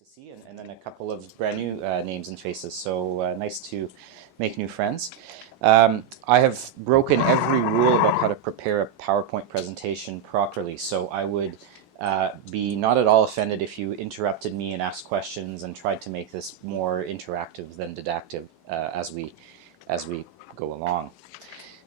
to see, and then a couple of brand new names and faces. So nice to make new friends. I have broken every rule about how to prepare a PowerPoint presentation properly, so I would be not at all offended if you interrupted me and asked questions and tried to make this more interactive than didactic as we go along.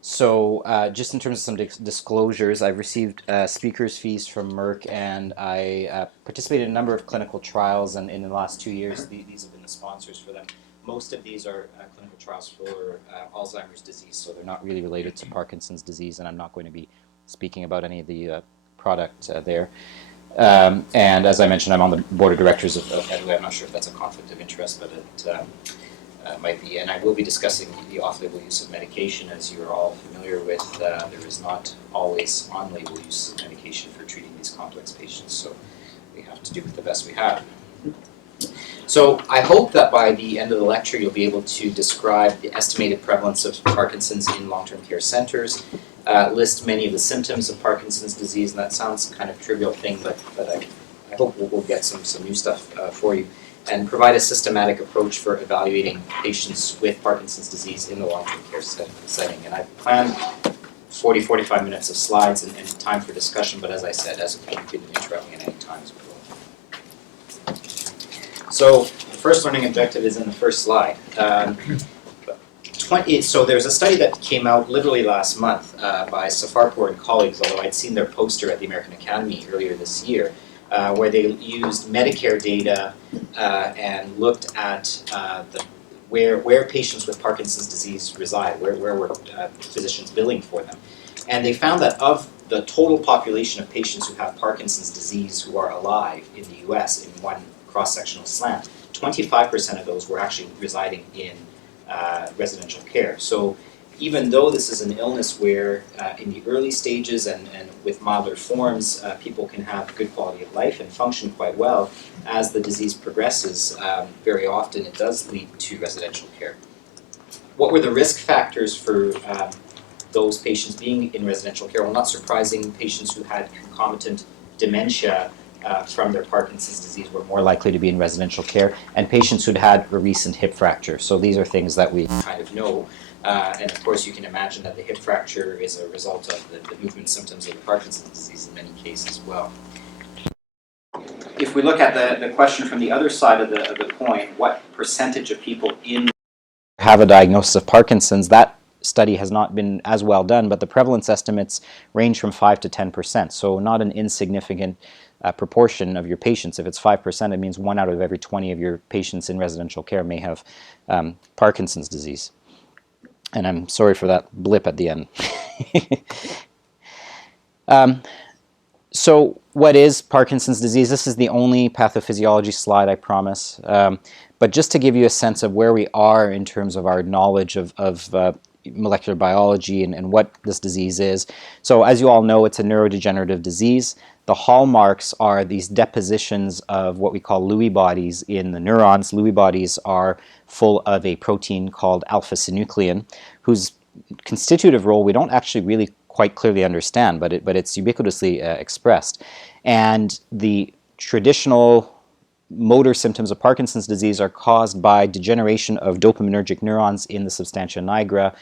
So just in terms of some disclosures, I've received speakers fees from Merck, and I participated in a number of clinical trials, and in the last 2 years these have been the sponsors for them. Most of these are clinical trials for Alzheimer's disease, so they're not really related to Parkinson's disease, and I'm not going to be speaking about any of the product there. And as I mentioned, I'm on the board of directors of Henri-Bhargava. I'm not sure if that's a conflict of interest, but it might be, and I will be discussing the off-label use of medication. As you're all familiar with, there is not always on-label use of medication for treating these complex patients, so we have to do with the best we have. So I hope that by the end of the lecture you'll be able to describe the estimated prevalence of Parkinson's in long-term care centers, list many of the symptoms of Parkinson's disease, and that sounds kind of a trivial thing, but I hope we'll get some new stuff for you, and provide a systematic approach for evaluating patients with Parkinson's disease in the long-term care setting. And I've planned 40-45 minutes of slides and time for discussion, but as I said, as a you can interrupt me at any time as well. So the first learning objective is in the first slide. So there's a study that came out literally last month by Safarpour and colleagues, although I'd seen their poster at the American Academy earlier this year, where they used Medicare data and looked at where patients with Parkinson's disease reside, where were physicians billing for them. And they found that of the total population of patients who have Parkinson's disease who are alive in the US in one cross-sectional slant, 25% of those were actually residing in residential care. So even though this is an illness where in the early stages and with milder forms, people can have good quality of life and function quite well, as the disease progresses, very often it does lead to residential care. What were the risk factors for those patients being in residential care? Well, not surprising, patients who had concomitant dementia from their Parkinson's disease were more likely to be in residential care, and patients who'd had a recent hip fracture. So these are things that we kind of know. And of course, you can imagine that the hip fracture is a result of the movement symptoms of Parkinson's disease in many cases as well. If we look at the question from the other side of the coin, what percentage of people have a diagnosis of Parkinson's? That study has not been as well done, but the prevalence estimates range from 5 to 10%, so not an insignificant proportion of your patients. If it's 5%, it means 1 out of every 20 of your patients in residential care may have Parkinson's disease. And I'm sorry for that blip at the end. So what is Parkinson's disease? This is the only pathophysiology slide, I promise. But just to give you a sense of where we are in terms of our knowledge of molecular biology and what this disease is. So as you all know, it's a neurodegenerative disease. The hallmarks are these depositions of what we call Lewy bodies in the neurons. Lewy bodies are full of a protein called alpha-synuclein, whose constitutive role we don't actually really quite clearly understand, but it's ubiquitously expressed. And the traditional motor symptoms of Parkinson's disease are caused by degeneration of dopaminergic neurons in the substantia nigra.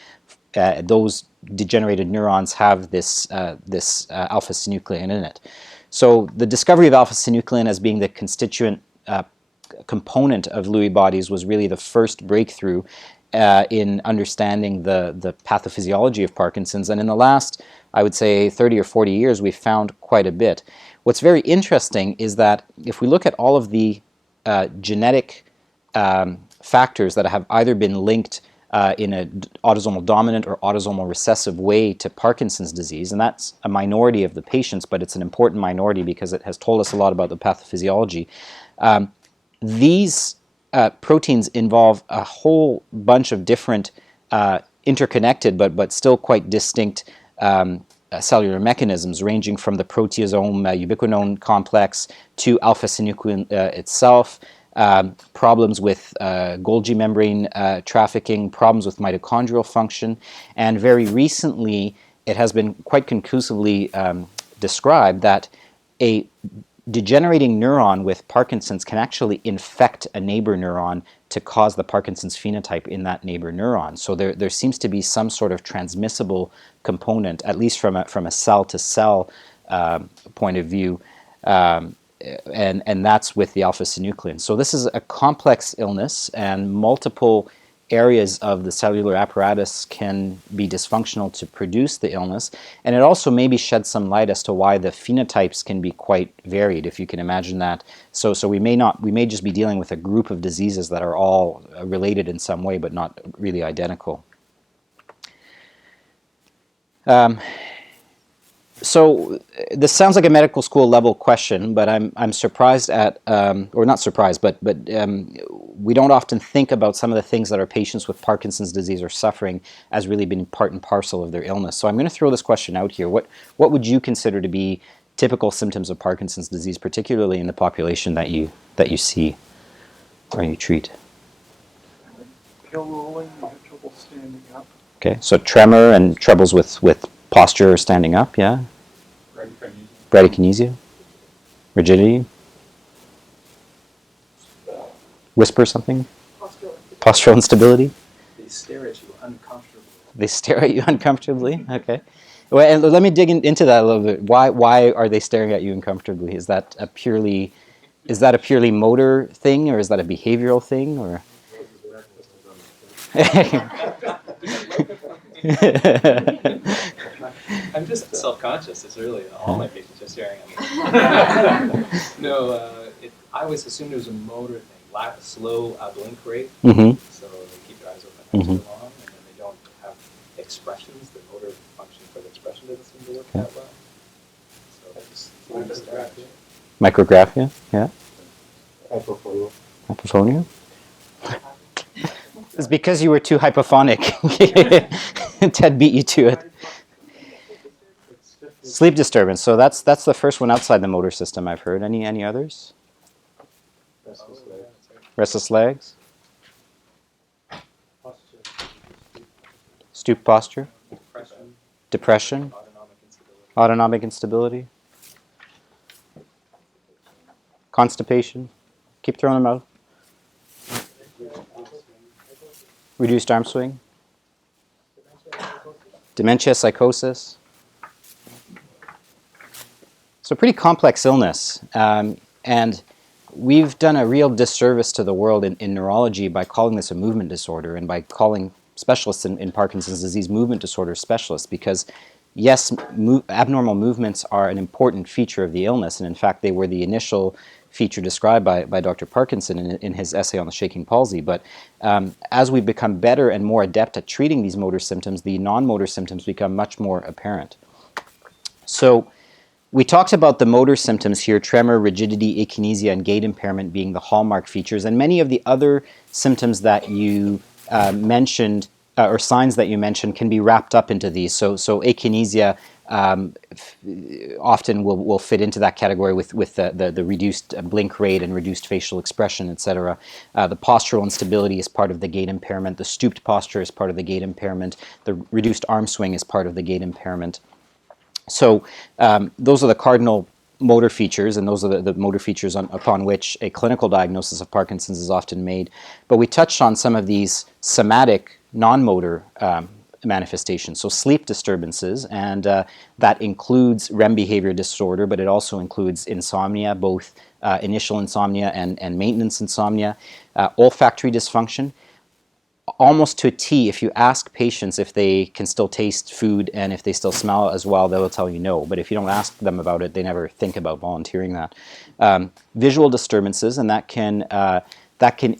Those degenerated neurons have this alpha-synuclein in it. So the discovery of alpha-synuclein as being the constituent component of Lewy bodies was really the first breakthrough in understanding the pathophysiology of Parkinson's. And in the last, I would say, 30 or 40 years, we've found quite a bit. What's very interesting is that if we look at all of the genetic factors that have either been linked in an autosomal dominant or autosomal recessive way to Parkinson's disease, and that's a minority of the patients, but it's an important minority because it has told us a lot about the pathophysiology. These proteins involve a whole bunch of different interconnected but still quite distinct cellular mechanisms, ranging from the proteasome ubiquinone complex to alpha-synuclein itself, problems with Golgi membrane trafficking, problems with mitochondrial function, and very recently it has been quite conclusively described that a degenerating neuron with Parkinson's can actually infect a neighbor neuron to cause the Parkinson's phenotype in that neighbor neuron. So there seems to be some sort of transmissible component, at least from a cell-to-cell point of view, and that's with the alpha-synuclein. So this is a complex illness, and multiple areas of the cellular apparatus can be dysfunctional to produce the illness, and it also maybe sheds some light as to why the phenotypes can be quite varied, if you can imagine that. So we may just be dealing with a group of diseases that are all related in some way but not really identical. So this sounds like a medical school level question, but I'm surprised at, or not surprised, but we don't often think about some of the things that our patients with Parkinson's disease are suffering as really being part and parcel of their illness. So I'm going to throw this question out here. What would you consider to be typical symptoms of Parkinson's disease, particularly in the population that you see or you treat? Pale rolling, you have trouble standing up. Okay, so tremor and troubles with posture or standing up, yeah? Bradykinesia. Rigidity. Whisper something. Postural instability. They stare at you uncomfortably. They stare at you uncomfortably. Okay. Well, and let me dig into that a little bit. Why are they staring at you uncomfortably? Is that a purely motor thing, or is that a behavioral thing, or? I'm just self-conscious. It's really all my patients are staring at me. No, I always assumed it was a motor thing. Slow blink rate. Mm-hmm. So they keep their eyes open for too long, and then they don't have expressions. The motor function for the expression doesn't seem to work that well. So that's micrographia. Micrographia, yeah. Hypophonia. It's because you were too hypophonic. Ted beat you to it. Sleep disturbance. So that's the first one outside the motor system I've heard. Any others? Restless legs. Restless legs. Stoop posture. Depression. Autonomic instability. Constipation. Keep throwing them out. Reduced arm swing. Dementia, psychosis. So pretty complex illness. And we've done a real disservice to the world in neurology by calling this a movement disorder and by calling specialists in Parkinson's disease movement disorder specialists, because yes, abnormal movements are an important feature of the illness, and in fact they were the initial feature described by Dr. Parkinson in his essay on the shaking palsy. But as we become better and more adept at treating these motor symptoms, the non-motor symptoms become much more apparent. So we talked about the motor symptoms here: tremor, rigidity, akinesia, and gait impairment being the hallmark features, and many of the other symptoms that you mentioned, or signs that you mentioned, can be wrapped up into these. So akinesia often will fit into that category with the reduced blink rate and reduced facial expression, etc. The postural instability is part of the gait impairment. The stooped posture is part of the gait impairment. The reduced arm swing is part of the gait impairment. So those are the cardinal motor features, and those are the motor features upon which a clinical diagnosis of Parkinson's is often made. But we touched on some of these somatic non-motor manifestations, so sleep disturbances, and that includes REM behavior disorder, but it also includes insomnia, both initial insomnia and maintenance insomnia, olfactory dysfunction. Almost to a T, if you ask patients if they can still taste food and if they still smell as well, they will tell you no. But if you don't ask them about it, they never think about volunteering that. Visual disturbances, and that can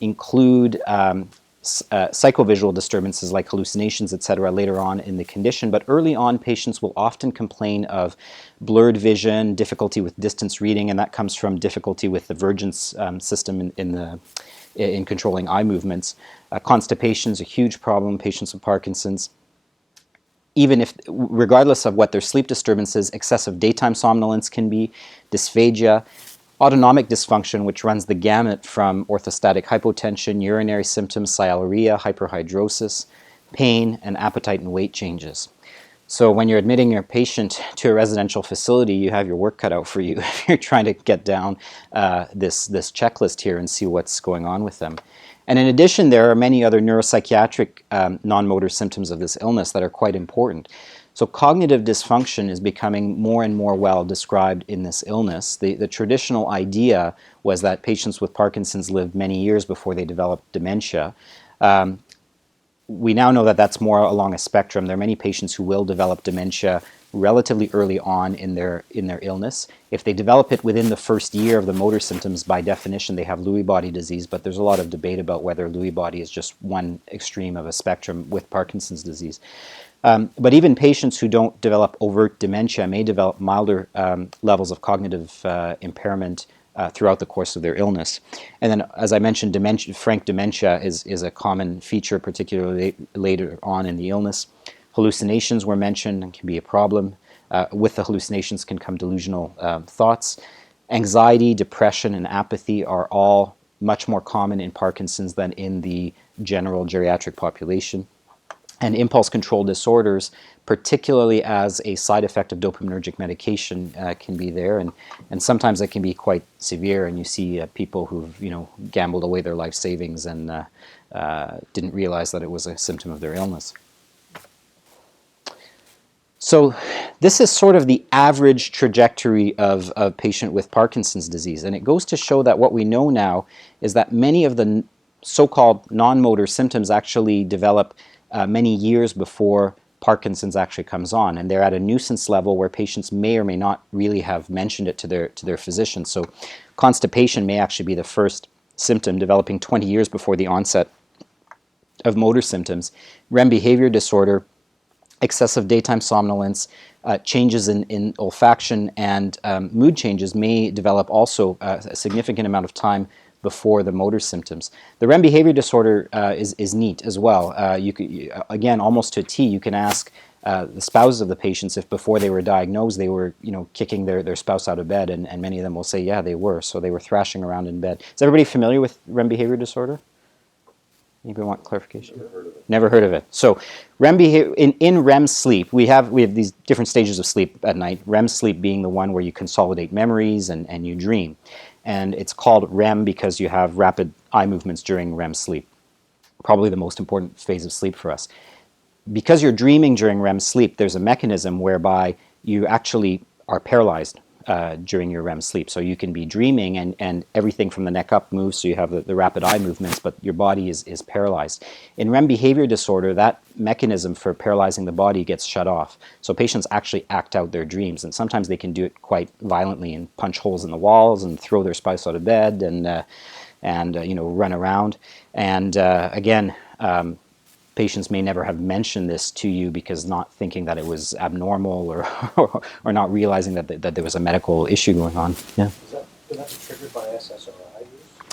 include psychovisual disturbances like hallucinations, etc., later on in the condition. But early on, patients will often complain of blurred vision, difficulty with distance reading, and that comes from difficulty with the vergence system in controlling eye movements. Constipation is a huge problem in patients with Parkinson's. Even if, regardless of what their sleep disturbance is, excessive daytime somnolence can be, dysphagia, autonomic dysfunction, which runs the gamut from orthostatic hypotension, urinary symptoms, sialorrhea, hyperhidrosis, pain, and appetite and weight changes. So when you're admitting your patient to a residential facility, you have your work cut out for you if you're trying to get down this checklist here and see what's going on with them. And in addition, there are many other neuropsychiatric non-motor symptoms of this illness that are quite important. So cognitive dysfunction is becoming more and more well described in this illness. The traditional idea was that patients with Parkinson's lived many years before they developed dementia. We now know that that's more along a spectrum. There are many patients who will develop dementia relatively early on in their illness. If they develop it within the first year of the motor symptoms, by definition, they have Lewy body disease, but there's a lot of debate about whether Lewy body is just one extreme of a spectrum with Parkinson's disease. But even patients who don't develop overt dementia may develop milder levels of cognitive impairment throughout the course of their illness. And then, as I mentioned, frank dementia is a common feature, particularly later on in the illness. Hallucinations were mentioned and can be a problem. With the hallucinations can come delusional thoughts. Anxiety, depression, and apathy are all much more common in Parkinson's than in the general geriatric population. And impulse control disorders, particularly as a side effect of dopaminergic medication, can be there, and sometimes it can be quite severe. And you see people who've gambled away their life savings and didn't realize that it was a symptom of their illness. So this is sort of the average trajectory of a patient with Parkinson's disease, and it goes to show that what we know now is that many of the so-called non-motor symptoms actually develop many years before Parkinson's actually comes on, and they're at a nuisance level where patients may or may not really have mentioned it to their physician. So constipation may actually be the first symptom developing 20 years before the onset of motor symptoms. REM behavior disorder, excessive daytime somnolence, changes in olfaction, and mood changes may develop also a significant amount of time before the motor symptoms. The REM behavior disorder is neat as well. Again, almost to a T, you can ask the spouses of the patients if before they were diagnosed they were kicking their spouse out of bed, and many of them will say, yeah, they were. So they were thrashing around in bed. Is everybody familiar with REM behavior disorder? Anybody want clarification? Never heard of it. Never heard of it. So REM behavior, in REM sleep, we have these different stages of sleep at night. REM sleep being the one where you consolidate memories and you dream. And it's called REM because you have rapid eye movements during REM sleep. Probably the most important phase of sleep for us. Because you're dreaming during REM sleep, there's a mechanism whereby you actually are paralyzed during your REM sleep. So you can be dreaming and everything from the neck up moves, so you have the rapid eye movements, but your body is paralyzed. In REM behavior disorder, that mechanism for paralyzing the body gets shut off. So patients actually act out their dreams, and sometimes they can do it quite violently and punch holes in the walls and throw their spouse out of bed and run around. And again, patients may never have mentioned this to you because not thinking that it was abnormal or not realizing that there was a medical issue going on. Yeah. Can that be triggered by SSRI use?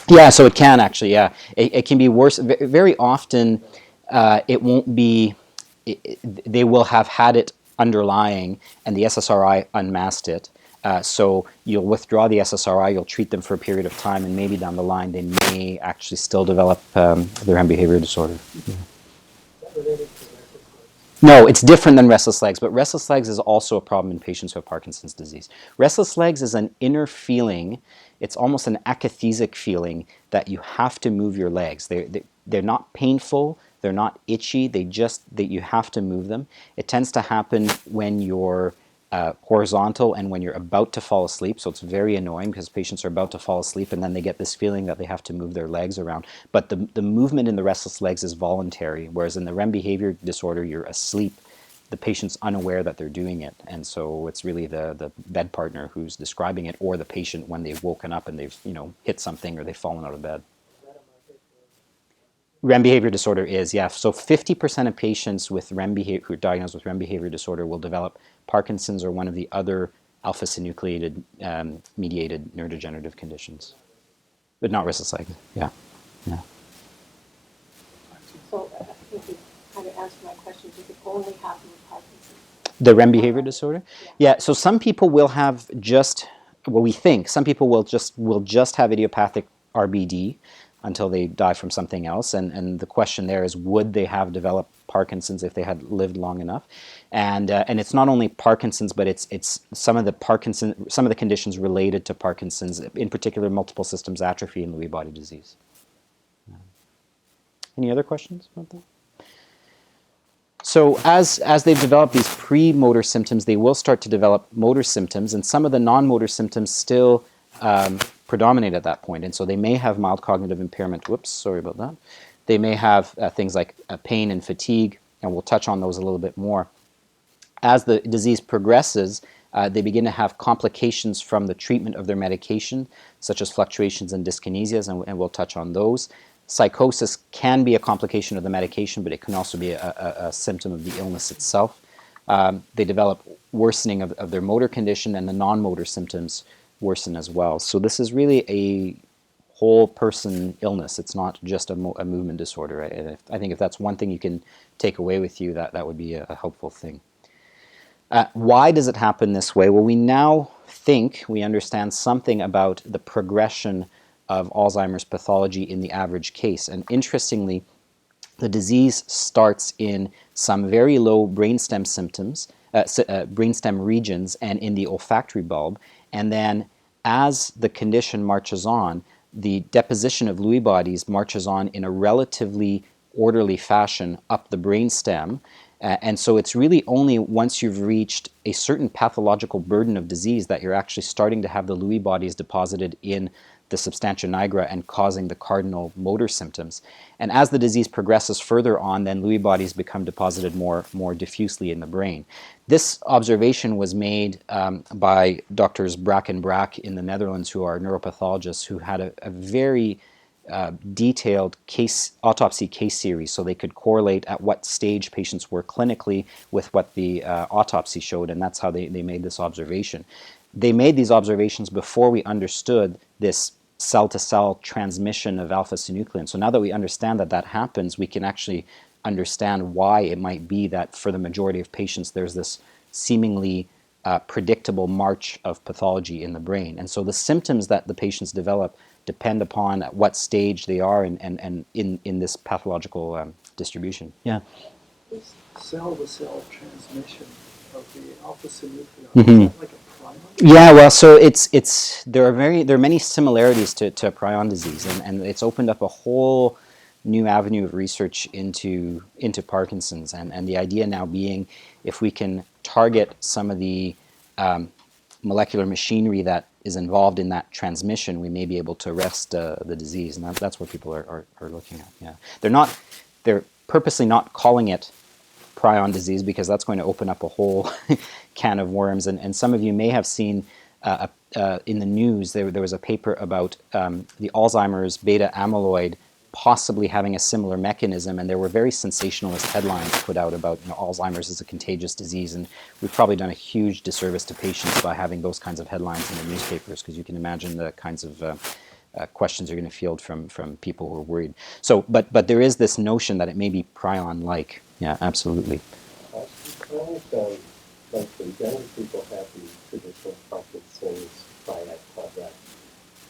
Yeah, so it can actually, yeah. It can be worse. Very often, it won't be, they will have had it underlying and the SSRI unmasked it. So you'll withdraw the SSRI, you'll treat them for a period of time, and maybe down the line they may actually still develop their REM behavior disorder. Yeah. No, it's different than restless legs, but restless legs is also a problem in patients who have Parkinson's disease. Restless legs is an inner feeling, it's almost an akathesic feeling that you have to move your legs. They're not painful, they're not itchy, that you have to move them. It tends to happen when you're horizontal and when you're about to fall asleep, so it's very annoying because patients are about to fall asleep and then they get this feeling that they have to move their legs around. But the movement in the restless legs is voluntary, whereas in the REM behavior disorder, you're asleep. The patient's unaware that they're doing it, and so it's really the bed partner who's describing it, or the patient when they've woken up and they've hit something or they've fallen out of bed. REM behavior disorder is, yeah. So 50% of patients with REM behavior who are diagnosed with REM behavior disorder will develop Parkinson's or one of the other alpha-synucleated mediated neurodegenerative conditions, but not restless legs. Yeah, yeah. So I think you kind of answered my question. Does it only happen with Parkinson's? The REM behavior disorder? Yeah. So some people will have just, well, we think some people will just have idiopathic RBD. until they die from something else. And the question there is, would they have developed Parkinson's if they had lived long enough? And it's not only Parkinson's, but it's some of the conditions related to Parkinson's, in particular multiple systems atrophy and Lewy body disease. Any other questions about that? So as they've developed these pre-motor symptoms, they will start to develop motor symptoms, and some of the non-motor symptoms still predominate at that point. And so they may have mild cognitive impairment. Whoops, sorry about that. They may have things like pain and fatigue, and we'll touch on those a little bit more. As the disease progresses, they begin to have complications from the treatment of their medication, such as fluctuations and dyskinesias, and we'll touch on those. Psychosis can be a complication of the medication, but it can also be a symptom of the illness itself. They develop worsening of their motor condition, and the non-motor symptoms worsen as well. So this is really a whole person illness. It's not just a movement disorder. I think if that's one thing you can take away with you, that would be a helpful thing. Why does it happen this way? Well, we now think we understand something about the progression of Alzheimer's pathology in the average case. And interestingly, the disease starts in some very low brainstem symptoms, brainstem regions, and in the olfactory bulb. And then as the condition marches on, the deposition of Lewy bodies marches on in a relatively orderly fashion up the brainstem. And so it's really only once you've reached a certain pathological burden of disease that you're actually starting to have the Lewy bodies deposited in the substantia nigra and causing the cardinal motor symptoms. And as the disease progresses further on, then Lewy bodies become deposited more diffusely in the brain. This observation was made by Doctors Brack and Brack in the Netherlands, who are neuropathologists, who had a very detailed autopsy case series, so they could correlate at what stage patients were clinically with what the autopsy showed, and that's how they made this observation. They made these observations before we understood this cell-to-cell transmission of alpha-synuclein. So now that we understand that that happens, we can actually understand why it might be that for the majority of patients there's this seemingly predictable march of pathology in the brain. And so the symptoms that the patients develop depend upon at what stage they are and in this pathological distribution. Yeah. This cell-to-cell transmission of the alpha-synuclein, Mm-hmm. is that like a primer? Yeah, well, so there are many similarities to prion disease, and it's opened up a whole new avenue of research into Parkinson's, and the idea now being, if we can target some of the molecular machinery that is involved in that transmission, we may be able to arrest the disease, and that's what people are looking at. Yeah, they're purposely not calling it prion disease because that's going to open up a whole can of worms. And some of you may have seen in the news there was a paper about the Alzheimer's beta amyloid possibly having a similar mechanism, and there were very sensationalist headlines put out about Alzheimer's is a contagious disease, and we've probably done a huge disservice to patients by having those kinds of headlines in the newspapers, because you can imagine the kinds of questions you're going to field from people who are worried. So, but there is this notion that it may be prion-like. Yeah, absolutely. I think like the younger people have the traditional Parkinson's triad quadrat.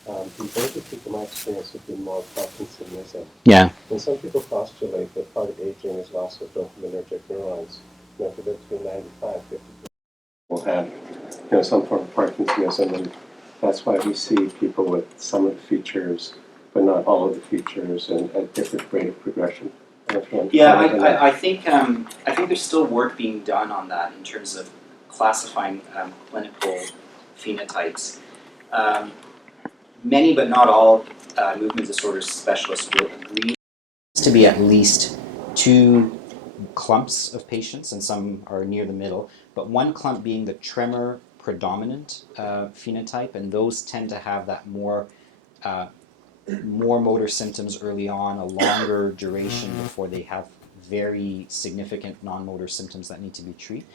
The older people, my experience would be more Parkinsonism. Yeah. And some people postulate that part of aging is loss of dopaminergic neurons. For between 95 50 will have some form of Parkinsonism, and that's why we see people with some of the features, but not all of the features, and at different rate of progression. Yeah, I think there's still work being done on that in terms of classifying clinical phenotypes. Many, but not all, movement disorders specialists will agree to be at least two clumps of patients, and some are near the middle, but one clump being the tremor predominant phenotype, and those tend to have that more motor symptoms early on, a longer duration before they have very significant non-motor symptoms that need to be treated.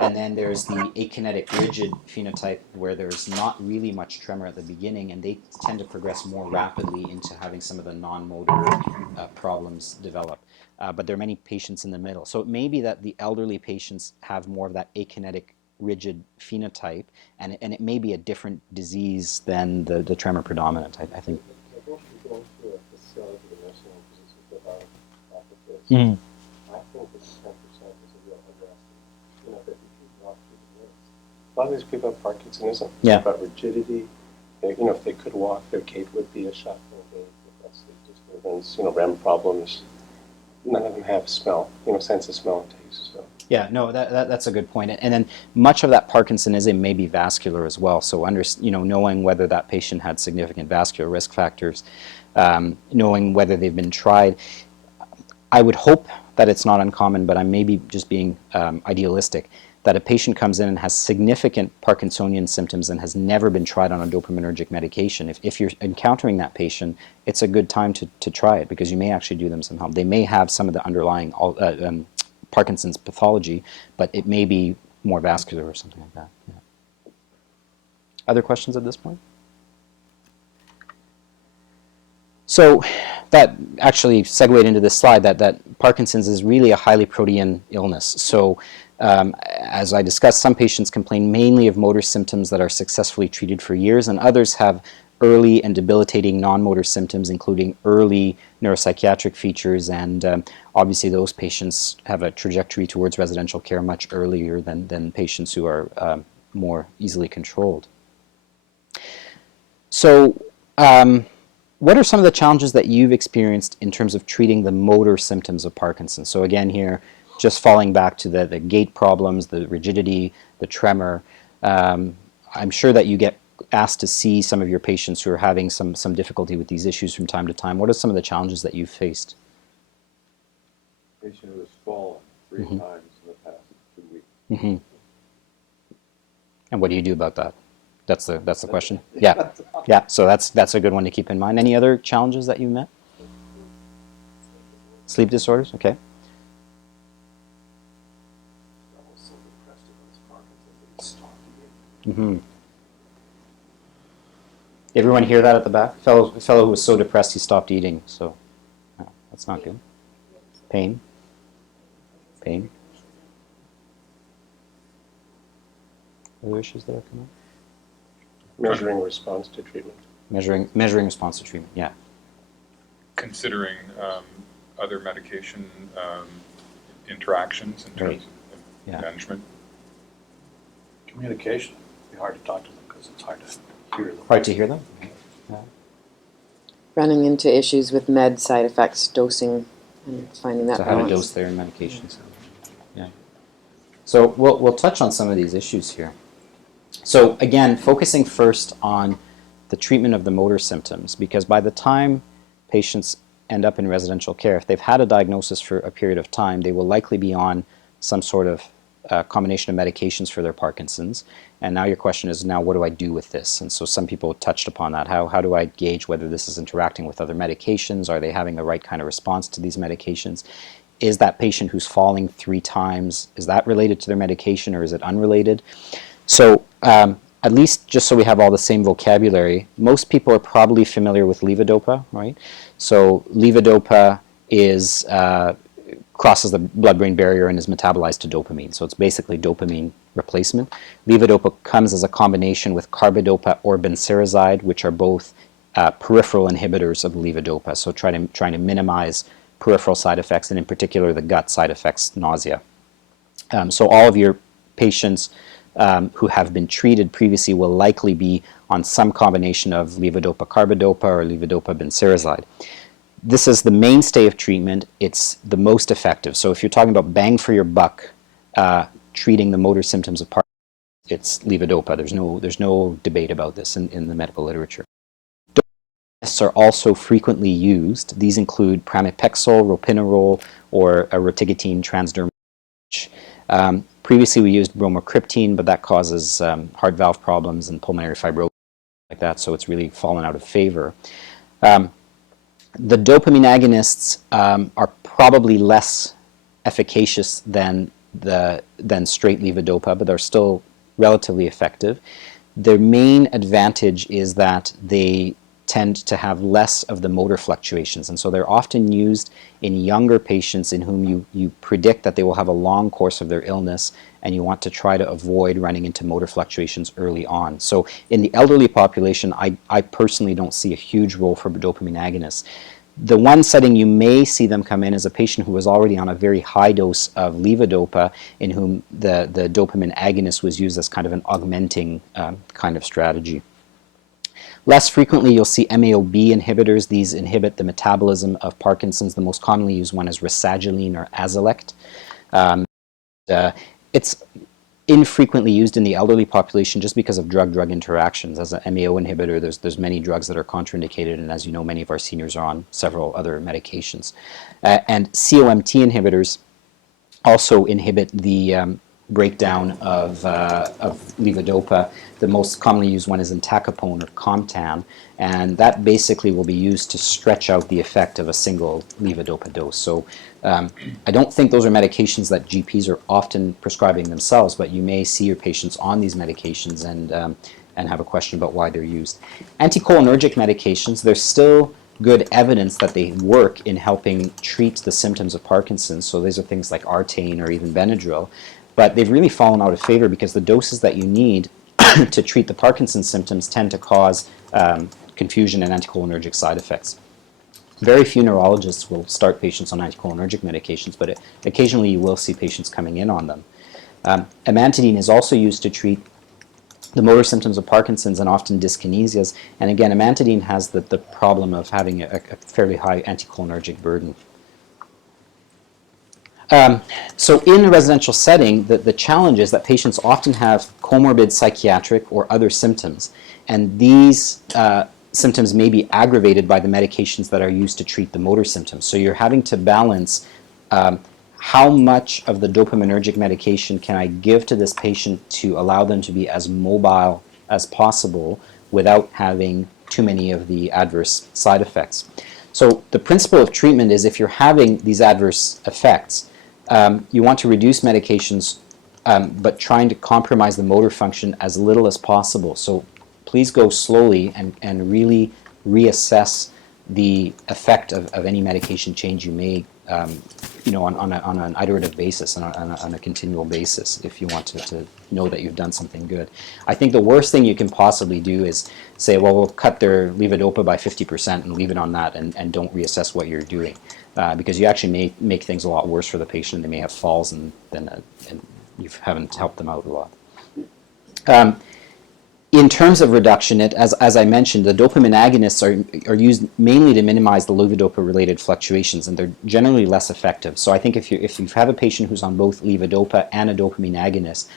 And then there's the akinetic rigid phenotype, where there's not really much tremor at the beginning, and they tend to progress more rapidly into having some of the non-motor problems develop. But there are many patients in the middle. So it may be that the elderly patients have more of that akinetic rigid phenotype, and it may be a different disease than the tremor predominant, I think. Going through a facility I think that 10% is a real underestimate. You know, that if you walk through the woods, a lot of these people have Parkinsonism. Yeah. They've got rigidity. You know, if they could walk, their gait would be a shuffling gait. They've got sleep disturbance, you know, REM problems. None of them have smell, you know, sense of smell and taste. So. Yeah, no, that's a good point. And then much of that Parkinsonism may be vascular as well. So knowing whether that patient had significant vascular risk factors, knowing whether they've been tried. I would hope that it's not uncommon, but I may be just being idealistic, that a patient comes in and has significant Parkinsonian symptoms and has never been tried on a dopaminergic medication. If you're encountering that patient, it's a good time to try it, because you may actually do them some harm. They may have some of the underlying Parkinson's pathology, but it may be more vascular or something like that. Yeah. Other questions at this point? So that actually segued into this slide, that Parkinson's is really a highly protean illness. So as I discussed, some patients complain mainly of motor symptoms that are successfully treated for years, and others have early and debilitating non-motor symptoms, including early neuropsychiatric features, and obviously those patients have a trajectory towards residential care much earlier than patients who are more easily controlled. So what are some of the challenges that you've experienced in terms of treating the motor symptoms of Parkinson's? So again here, just falling back to the gait problems, the rigidity, the tremor. I'm sure that you get asked to see some of your patients who are having some difficulty with these issues from time to time. What are some of the challenges that you've faced? Patient who has fallen 3 times in the past 2 weeks. Mm-hmm. And what do you do about that? That's the question. Yeah, yeah. So that's a good one to keep in mind. Any other challenges that you met? Sleep disorders. Okay. I was so depressed about his Parkinson's that he stopped eating. Mm-hmm. Everyone hear that at the back? Fellow who was so depressed he stopped eating. So that's not good. Pain. Pain. Other issues that are coming up? Measuring response to treatment. Measuring response to treatment. Yeah. Considering other medication interactions in terms of management. Communication. It'd be hard to talk to them because it's hard to hear them. Hard to hear them? Yeah. Running into issues with med side effects, dosing, and finding that So how to balance. dose their medications. Yeah. So we'll touch on some of these issues here. So again, focusing first on the treatment of the motor symptoms, because by the time patients end up in residential care, if they've had a diagnosis for a period of time, they will likely be on some sort of combination of medications for their Parkinson's. And now your question is, now what do I do with this? And so some people touched upon that. How do I gauge whether this is interacting with other medications? Are they having the right kind of response to these medications? Is that patient who's falling 3 times, is that related to their medication or is it unrelated? So at least just so we have all the same vocabulary, most people are probably familiar with levodopa, right? So levodopa is crosses the blood-brain barrier and is metabolized to dopamine. So it's basically dopamine replacement. Levodopa comes as a combination with carbidopa or benserazide, which are both peripheral inhibitors of levodopa. So trying to minimize peripheral side effects, and in particular the gut side effects, nausea. So all of your patients who have been treated previously will likely be on some combination of levodopa-carbidopa or levodopa-benserazide. This is the mainstay of treatment. It's the most effective. So if you're talking about bang for your buck treating the motor symptoms of Parkinson's, it's levodopa. There's no debate about this in the medical literature. Agonists are also frequently used. These include pramipexole, ropinirole, or a rotigotine transdermal. Previously we used bromocriptine, but that causes heart valve problems and pulmonary fibrosis like that, so it's really fallen out of favor. The dopamine agonists are probably less efficacious than straight levodopa, but they're still relatively effective. Their main advantage is that they tend to have less of the motor fluctuations, and so they're often used in younger patients in whom you predict that they will have a long course of their illness, and you want to try to avoid running into motor fluctuations early on. So in the elderly population, I personally don't see a huge role for dopamine agonists. The one setting you may see them come in is a patient who was already on a very high dose of levodopa, in whom the dopamine agonist was used as kind of an augmenting kind of strategy. Less frequently, you'll see MAO-B inhibitors. These inhibit the metabolism of Parkinson's. The most commonly used one is rasagiline or Azilect. It's infrequently used in the elderly population just because of drug-drug interactions. As an MAO inhibitor, there's many drugs that are contraindicated, and as you know, many of our seniors are on several other medications. And COMT inhibitors also inhibit the breakdown of levodopa. The most commonly used one is entacapone or Comtan, and that basically will be used to stretch out the effect of a single levodopa dose. So I don't think those are medications that GPs are often prescribing themselves, but you may see your patients on these medications and have a question about why they're used. Anticholinergic medications, there's still good evidence that they work in helping treat the symptoms of Parkinson's. So these are things like Artane or even Benadryl, but they've really fallen out of favor because the doses that you need to treat the Parkinson's symptoms tend to cause confusion and anticholinergic side effects. Very few neurologists will start patients on anticholinergic medications, but occasionally you will see patients coming in on them. Amantadine is also used to treat the motor symptoms of Parkinson's and often dyskinesias. And again, amantadine has the problem of having a fairly high anticholinergic burden. So in a residential setting, the challenge is that patients often have comorbid psychiatric or other symptoms, and these symptoms may be aggravated by the medications that are used to treat the motor symptoms. So you're having to balance how much of the dopaminergic medication can I give to this patient to allow them to be as mobile as possible without having too many of the adverse side effects. So the principle of treatment is if you're having these adverse effects, you want to reduce medications, but trying to compromise the motor function as little as possible. So please go slowly and really reassess the effect of any medication change you make, on an iterative basis and on a continual basis if you want to know that you've done something good. I think the worst thing you can possibly do is say, well, we'll cut their levodopa by 50% and leave it on that and don't reassess what you're doing. Because you actually may make things a lot worse for the patient. They may have falls and you haven't helped them out a lot. In terms of reduction, as I mentioned, the dopamine agonists are used mainly to minimize the levodopa-related fluctuations, and they're generally less effective. So I think if you have a patient who's on both levodopa and a dopamine agonist,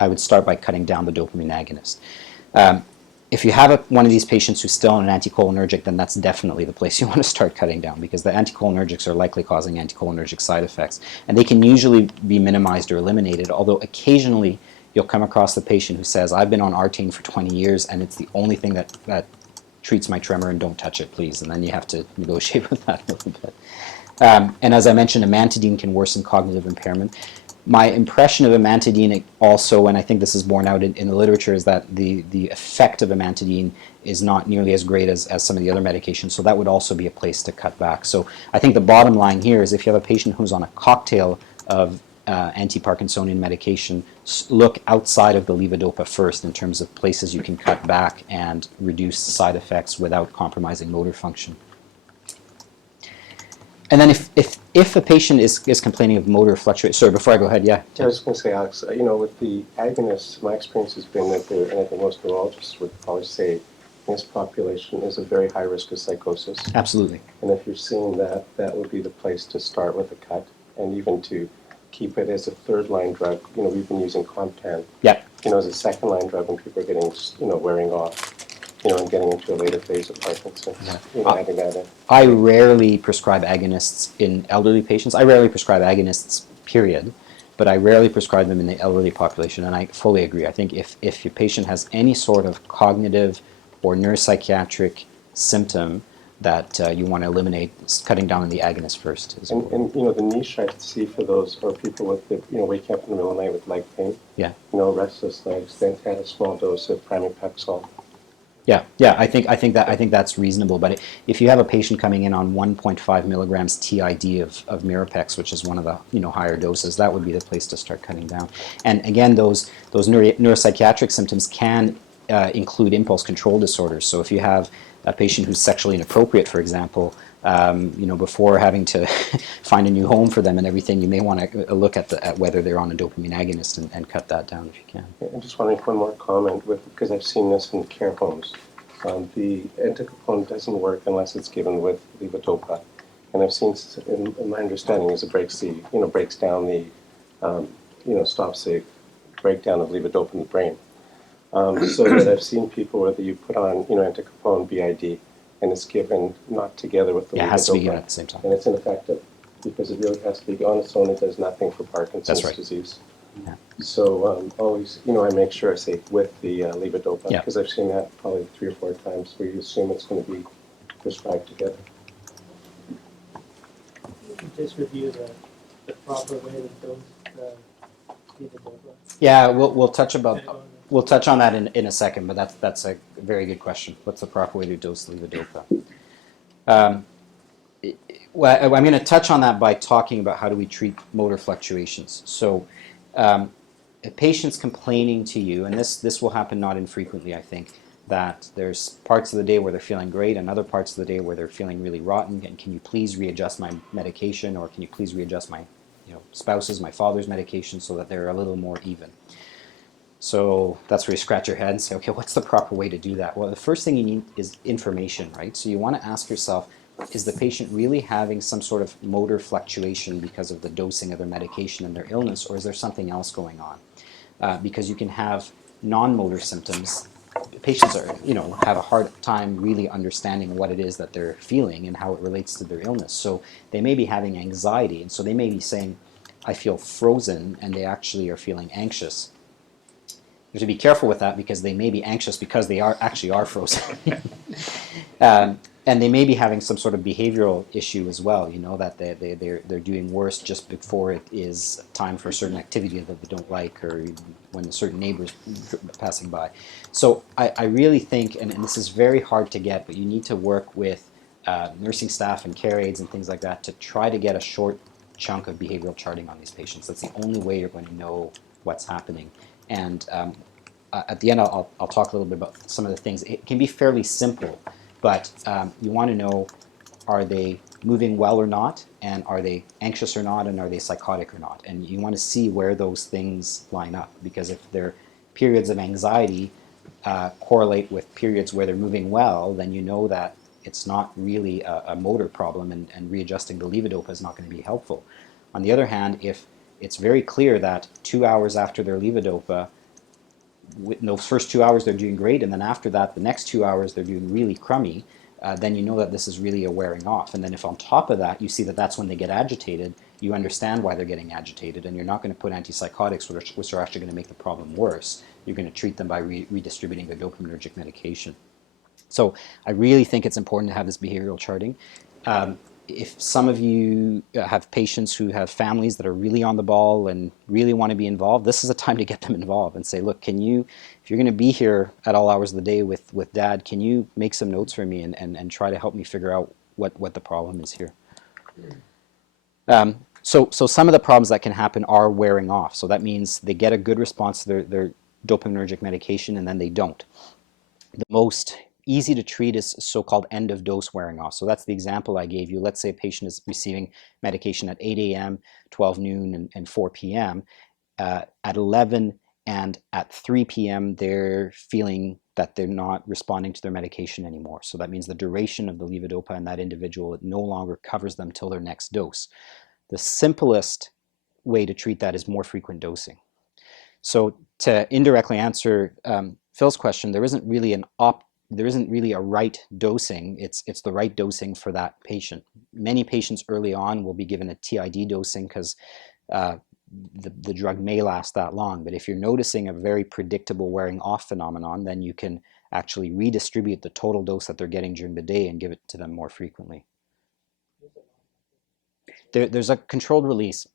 I would start by cutting down the dopamine agonist. If you have one of these patients who's still on an anticholinergic, then that's definitely the place you want to start cutting down, because the anticholinergics are likely causing anticholinergic side effects. And they can usually be minimized or eliminated, although occasionally you'll come across the patient who says, I've been on Artane for 20 years and it's the only thing that treats my tremor, and don't touch it, please. And then you have to negotiate with that a little bit. And as I mentioned, amantadine can worsen cognitive impairment. My impression of amantadine also, and I think this is borne out in the literature, is that the effect of amantadine is not nearly as great as some of the other medications, so that would also be a place to cut back. So I think the bottom line here is if you have a patient who's on a cocktail of anti-Parkinsonian medication, look outside of the levodopa first in terms of places you can cut back and reduce side effects without compromising motor function. And then if a patient is complaining of motor fluctuation, sorry, before I go ahead, yeah. I was going to say, Alex, with the agonists, my experience has been that and I think most neurologists would probably say, this population is a very high risk of psychosis. Absolutely. And if you're seeing that, that would be the place to start with a cut, and even to keep it as a third-line drug. We've been using Comtan. Yeah. As a second-line drug when people are getting, wearing off, and getting into a later phase of Parkinson's. Yeah. Adding that in. I rarely prescribe agonists in elderly patients. I rarely prescribe agonists, period. But I rarely prescribe them in the elderly population, and I fully agree. I think if your patient has any sort of cognitive or neuropsychiatric symptom that you want to eliminate, cutting down on the agonist first. And the niche I see for those are people with waking up in the middle of the night with leg pain. Yeah. Restless legs. Then add a small dose of pramipexole. Yeah. I think that's reasonable. But if you have a patient coming in on 1.5 milligrams TID of Mirapex, which is one of the higher doses, that would be the place to start cutting down. And again, those neuropsychiatric symptoms can include impulse control disorders. So if you have a patient who's sexually inappropriate, for example, before having to find a new home for them and everything, you may want to look at whether they're on a dopamine agonist and cut that down if you can. I'm just wondering one more comment, because I've seen this in care homes. The entacapone doesn't work unless it's given with levodopa, and I've seen, in my understanding, is it breaks down the, stops the breakdown of levodopa in the brain. So that I've seen people where you put on, entacapone BID, and it's given not together with the levodopa. It has to be given at the same time. And it's ineffective, because it really has to be on its own. It does nothing for Parkinson's That's right. disease. Yeah. So always, I make sure I say with the levodopa, Yeah. because I've seen that probably 3 or 4 times where you assume it's going to be prescribed together. Just review the proper way to dose the levodopa. Yeah, we'll touch on that in a second, but that's a very good question. What's the proper way to dose levodopa? Well, I'm going to touch on that by talking about how do we treat motor fluctuations. So, a patient's complaining to you, and this will happen not infrequently, I think, that there's parts of the day where they're feeling great and other parts of the day where they're feeling really rotten, and can you please readjust my medication, or can you please readjust my spouse's, my father's medication so that they're a little more even. So that's where you scratch your head and say, okay, what's the proper way to do that? Well, the first thing you need is information, right? So you want to ask yourself, is the patient really having some sort of motor fluctuation because of the dosing of their medication and their illness, or is there something else going on? Because you can have non-motor symptoms. Patients have a hard time really understanding what it is that they're feeling and how it relates to their illness. So they may be having anxiety, and so they may be saying, I feel frozen, and they actually are feeling anxious. You have to be careful with that, because they may be anxious because they actually are frozen. And they may be having some sort of behavioral issue as well, that they're doing worse just before it is time for a certain activity that they don't like, or when a certain neighbor's passing by. So I really think, and this is very hard to get, but you need to work with nursing staff and care aides and things like that to try to get a short chunk of behavioral charting on these patients. That's the only way you're going to know what's happening. And at the end, I'll talk a little bit about some of the things. It can be fairly simple, but you want to know, are they moving well or not, and are they anxious or not, and are they psychotic or not? And you want to see where those things line up, because if their periods of anxiety correlate with periods where they're moving well, then you know that it's not really a motor problem, and readjusting the levodopa is not going to be helpful. On the other hand, if it's very clear that 2 hours after their levodopa, in those first 2 hours they're doing great, and then after that, the next 2 hours they're doing really crummy, then you know that this is really a wearing off. And then if on top of that you see that that's when they get agitated, you understand why they're getting agitated, and you're not going to put antipsychotics, which are actually going to make the problem worse. You're going to treat them by redistributing their dopaminergic medication. So I really think it's important to have this behavioral charting. If some of you have patients who have families that are really on the ball and really want to be involved, this is a time to get them involved and say, look, if you're going to be here at all hours of the day with Dad, can you make some notes for me and try to help me figure out what the problem is here? So some of the problems that can happen are wearing off. So that means they get a good response to their dopaminergic medication, and then they don't. The most easy to treat is so-called end-of-dose wearing off. So that's the example I gave you. Let's say a patient is receiving medication at 8 a.m., 12 noon, and 4 p.m. At 11 and at 3 p.m., they're feeling that they're not responding to their medication anymore. So that means the duration of the levodopa in that individual, it no longer covers them till their next dose. The simplest way to treat that is more frequent dosing. So to indirectly answer Phil's question, there isn't really a right dosing. It's the right dosing for that patient. Many patients early on will be given a TID dosing because the drug may last that long. But if you're noticing a very predictable wearing off phenomenon, then you can actually redistribute the total dose that they're getting during the day and give it to them more frequently. There's a controlled release.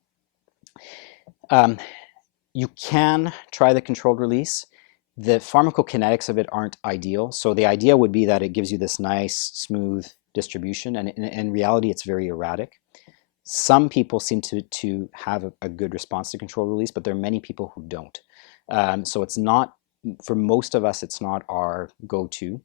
You can try the controlled release. The pharmacokinetics of it aren't ideal. So the idea would be that it gives you this nice, smooth distribution, and in reality, it's very erratic. Some people seem to have a good response to controlled release, but there are many people who don't. So it's not, for most of us, it's not our go-to.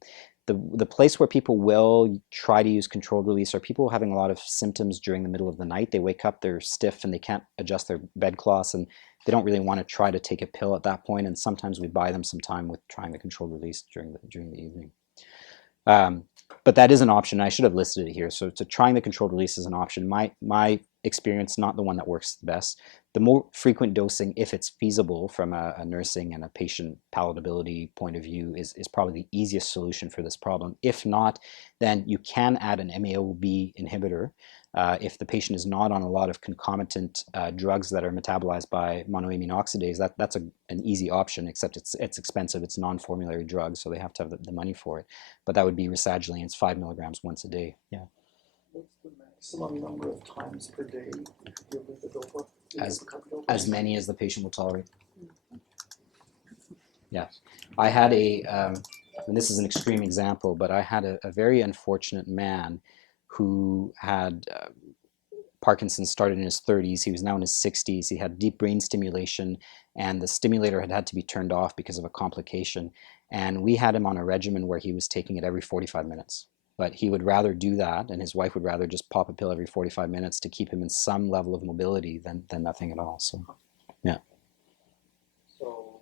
The place where people will try to use controlled release are people having a lot of symptoms during the middle of the night. They wake up, they're stiff, and they can't adjust their bedcloths, and they don't really want to try to take a pill at that point. And sometimes we buy them some time with trying the controlled release during the evening. But that is an option. I should have listed it here. So trying the controlled release is an option. My experience, not the one that works the best. The more frequent dosing, if it's feasible from a nursing and a patient palatability point of view, is probably the easiest solution for this problem. If not, then you can add an MAO-B inhibitor. If the patient is not on a lot of concomitant drugs that are metabolized by monoamine oxidase, that's an easy option, except it's expensive. It's non-formulary drug, so they have to have the money for it. But that would be rasadrolene. It's 5 milligrams once a day. Yeah. What's the maximum number of times per day you give levodopa? As many as the patient will tolerate. Yeah. I had and this is an extreme example, but I had a very unfortunate man who had Parkinson's, started in his 30s. He was now in his 60s. He had deep brain stimulation, and the stimulator had to be turned off because of a complication. And we had him on a regimen where he was taking it every 45 minutes. But he would rather do that, and his wife would rather just pop a pill every 45 minutes to keep him in some level of mobility than nothing at all. So, yeah. So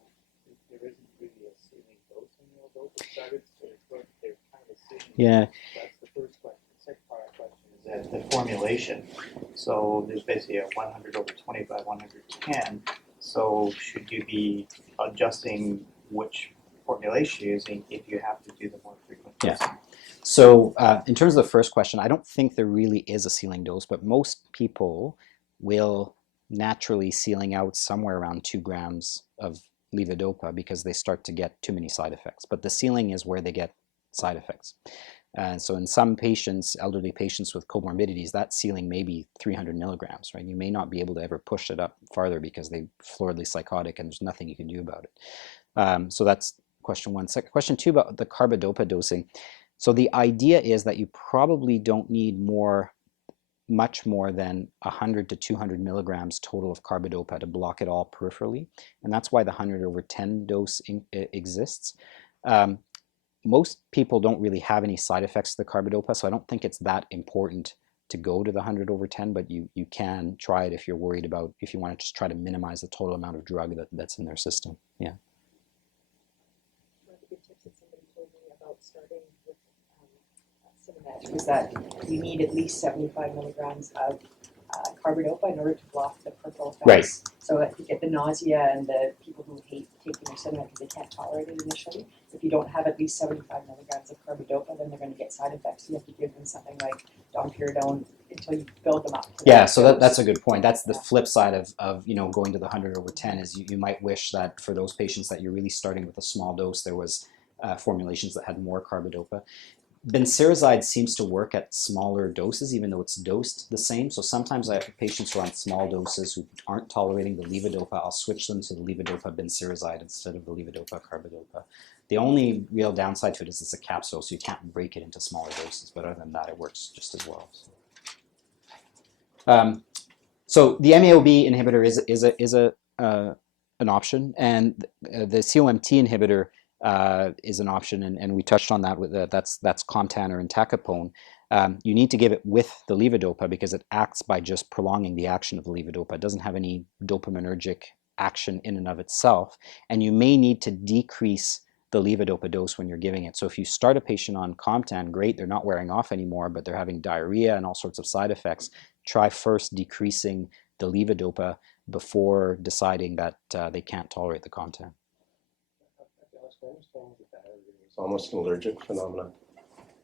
there isn't really a ceiling dose in neurodopa started, so they're kind of assuming. Yeah. That's the first question. The second part of the question is that the formulation. So there's basically a 100/20 by 110. So should you be adjusting which formulation you're using if you have to do the more frequent dosing? Yeah. So in terms of the first question, I don't think there really is a ceiling dose, but most people will naturally ceiling out somewhere around 2 grams of levodopa because they start to get too many side effects. But the ceiling is where they get side effects. So in some patients, elderly patients with comorbidities, that ceiling may be 300 milligrams, right? You may not be able to ever push it up farther because they're floridly psychotic and there's nothing you can do about it. So that's question one. Question two about the carbidopa dosing. So the idea is that you probably don't need much more than 100 to 200 milligrams total of carbidopa to block it all peripherally. And that's why the 100/10 dose exists. Most people don't really have any side effects to the carbidopa, so I don't think it's that important to go to the 100/10, but you can try it if you're worried about, if you want to just try to minimize the total amount of drug that's in their system. Yeah. One of the good tips that somebody told me about starting with Cinemet was that you need at least 75 milligrams of carbidopa in order to block the peripheral effects. Right. So that you get the nausea and the people who hate taking their Cinemet because they can't tolerate it initially. If you don't have at least 75 milligrams of carbidopa, then they're going to get side effects. You have to give them something like domperidone until you build them up. Yeah, so that's a good point. That's the flip side of going to the 100/10 is you might wish that for those patients that you're really starting with a small dose, there was formulations that had more carbidopa. Benserazide seems to work at smaller doses, even though it's dosed the same. So sometimes I have patients who are on small doses who aren't tolerating the levodopa. I'll switch them to the levodopa benserazide instead of the levodopa carbidopa. The only real downside to it is it's a capsule, so you can't break it into smaller doses. But other than that, it works just as well. So the MAO-B inhibitor is an option, and the COMT inhibitor is an option, and we touched on that with that's Comtan or entacapone. You need to give it with the levodopa because it acts by just prolonging the action of the levodopa. It doesn't have any dopaminergic action in and of itself, and you may need to decrease the levodopa dose when you're giving it. So if you start a patient on Comtan, great, they're not wearing off anymore, but they're having diarrhea and all sorts of side effects. Try first decreasing the levodopa before deciding that they can't tolerate the Comtan. It's almost an allergic phenomenon.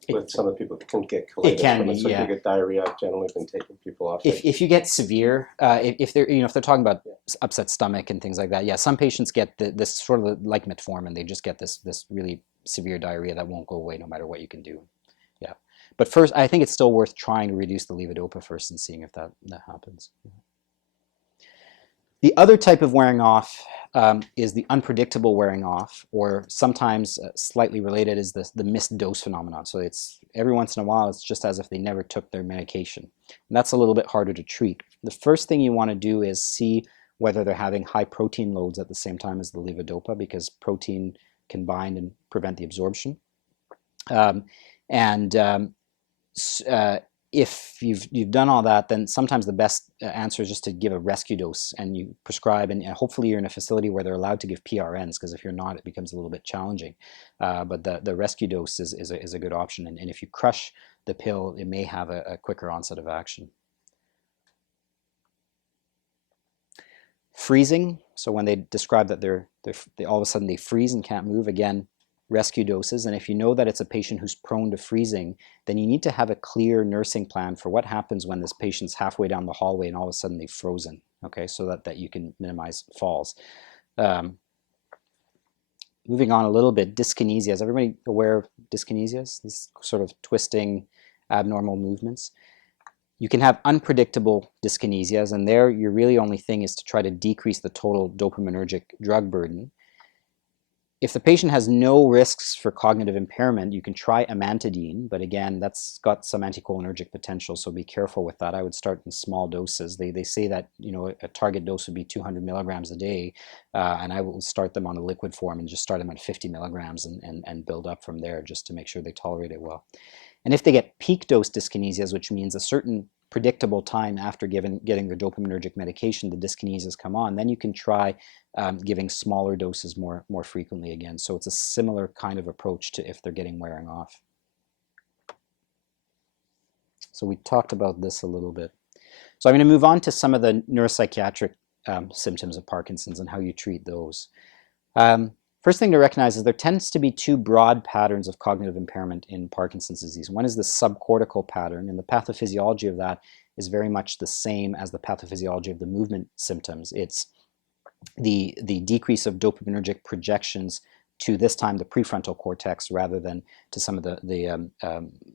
With some of the people can get colitis it can from be, it, so yeah. if you get diarrhea, I've generally been taking people off. If you get severe, if they're talking about upset stomach and things like that, yeah, some patients get this sort of like metformin. They just get this really severe diarrhea that won't go away no matter what you can do. Yeah, but first, I think it's still worth trying to reduce the levodopa first and seeing if that happens. The other type of wearing off is the unpredictable wearing off, or sometimes slightly related is the missed dose phenomenon. So it's every once in a while, it's just as if they never took their medication. And that's a little bit harder to treat. The first thing you want to do is see whether they're having high protein loads at the same time as the levodopa, because protein can bind and prevent the absorption. Um, and if you've done all that, then sometimes the best answer is just to give a rescue dose, and you prescribe, and hopefully you're in a facility where they're allowed to give PRNs, because if you're not, it becomes a little bit challenging. But the rescue dose is a good option, and if you crush the pill, it may have a quicker onset of action. Freezing, so when they describe that they all of a sudden they freeze and can't move, again, rescue doses. And if you know that it's a patient who's prone to freezing, then you need to have a clear nursing plan for what happens when this patient's halfway down the hallway and all of a sudden they've frozen, okay, so that you can minimize falls. Moving on a little bit, dyskinesia. Is everybody aware of dyskinesias? These sort of twisting, abnormal movements. You can have unpredictable dyskinesias, and there your really only thing is to try to decrease the total dopaminergic drug burden. If the patient has no risks for cognitive impairment, you can try amantadine, but again, that's got some anticholinergic potential, so be careful with that. I would start in small doses. They say that, you know, a target dose would be 200 milligrams a day, and I will start them on a liquid form and just start them at 50 milligrams and build up from there just to make sure they tolerate it well. And if they get peak dose dyskinesias, which means a certain predictable time after getting their dopaminergic medication, the dyskinesias come on, then you can try giving smaller doses more frequently again. So it's a similar kind of approach to if they're getting wearing off. So we talked about this a little bit. So I'm going to move on to some of the neuropsychiatric symptoms of Parkinson's and how you treat those. First thing to recognize is there tends to be two broad patterns of cognitive impairment in Parkinson's disease. One is the subcortical pattern, and the pathophysiology of that is very much the same as the pathophysiology of the movement symptoms. It's the decrease of dopaminergic projections to, this time, the prefrontal cortex rather than to some of the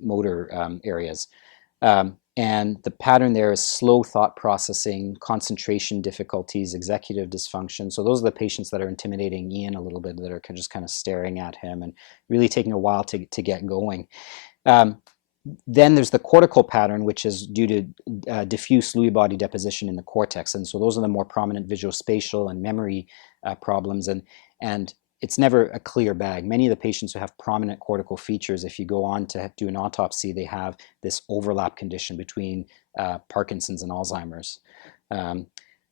motor areas. And the pattern there is slow thought processing, concentration difficulties, executive dysfunction. So those are the patients that are intimidating Ian a little bit, that are just kind of staring at him and really taking a while to get going. Then there's the cortical pattern, which is due to diffuse Lewy body deposition in the cortex. And so those are the more prominent visuospatial and memory problems. And it's never a clear bag. Many of the patients who have prominent cortical features, if you go on to do an autopsy, they have this overlap condition between Parkinson's and Alzheimer's.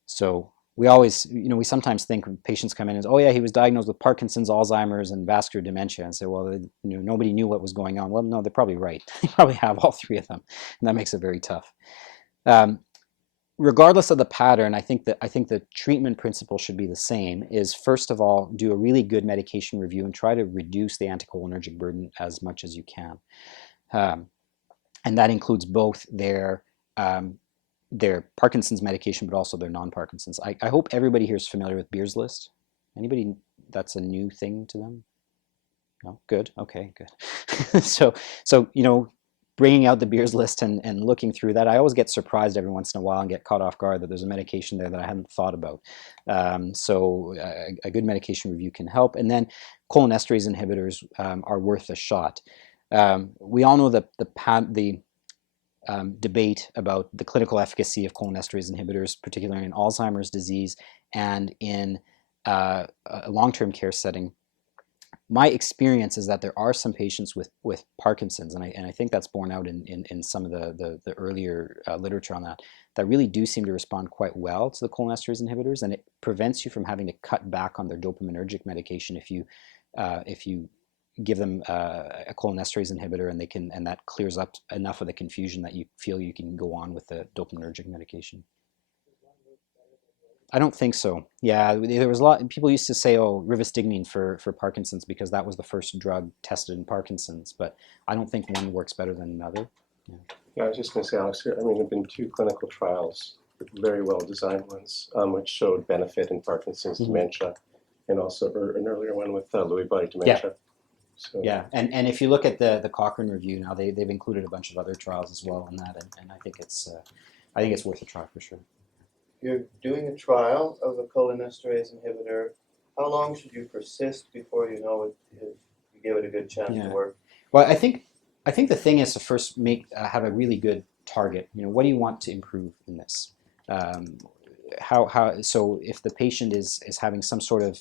So we always, we sometimes think when patients come in as, oh yeah, he was diagnosed with Parkinson's, Alzheimer's, and vascular dementia, and say, well, nobody knew what was going on. Well, no, they're probably right. They probably have all three of them, and that makes it very tough. Regardless of the pattern, I think the treatment principle should be the same, is first of all, do a really good medication review and try to reduce the anticholinergic burden as much as you can. And that includes both their Parkinson's medication, but also their non-Parkinson's. I hope everybody here is familiar with Beer's List. Anybody that's a new thing to them? No? Good? Okay, good. So bringing out the Beer's List and looking through that, I always get surprised every once in a while and get caught off guard that there's a medication there that I hadn't thought about. So a good medication review can help. And then cholinesterase inhibitors are worth a shot. We all know that the debate about the clinical efficacy of cholinesterase inhibitors, particularly in Alzheimer's disease and in a long-term care setting. My experience is that there are some patients with Parkinson's, and I think that's borne out in some of the earlier literature on that really do seem to respond quite well to the cholinesterase inhibitors, and it prevents you from having to cut back on their dopaminergic medication if you give them a cholinesterase inhibitor and that clears up enough of the confusion that you feel you can go on with the dopaminergic medication. I don't think so. Yeah, there was a lot. People used to say, "Oh, rivastigmine for Parkinson's," because that was the first drug tested in Parkinson's. But I don't think one works better than another. Yeah, I was just going to say, Alex, there have been two clinical trials, very well designed ones, which showed benefit in Parkinson's dementia, and also an earlier one with Lewy body dementia. Yeah. So. Yeah, and if you look at the Cochrane review now, they've included a bunch of other trials as well on that, and I think it's worth a try for sure. You're doing a trial of a cholinesterase inhibitor. How long should you persist before you know if you give it a good chance to work? Well, I think the thing is to first have a really good target. What do you want to improve in this? So if the patient is having some sort of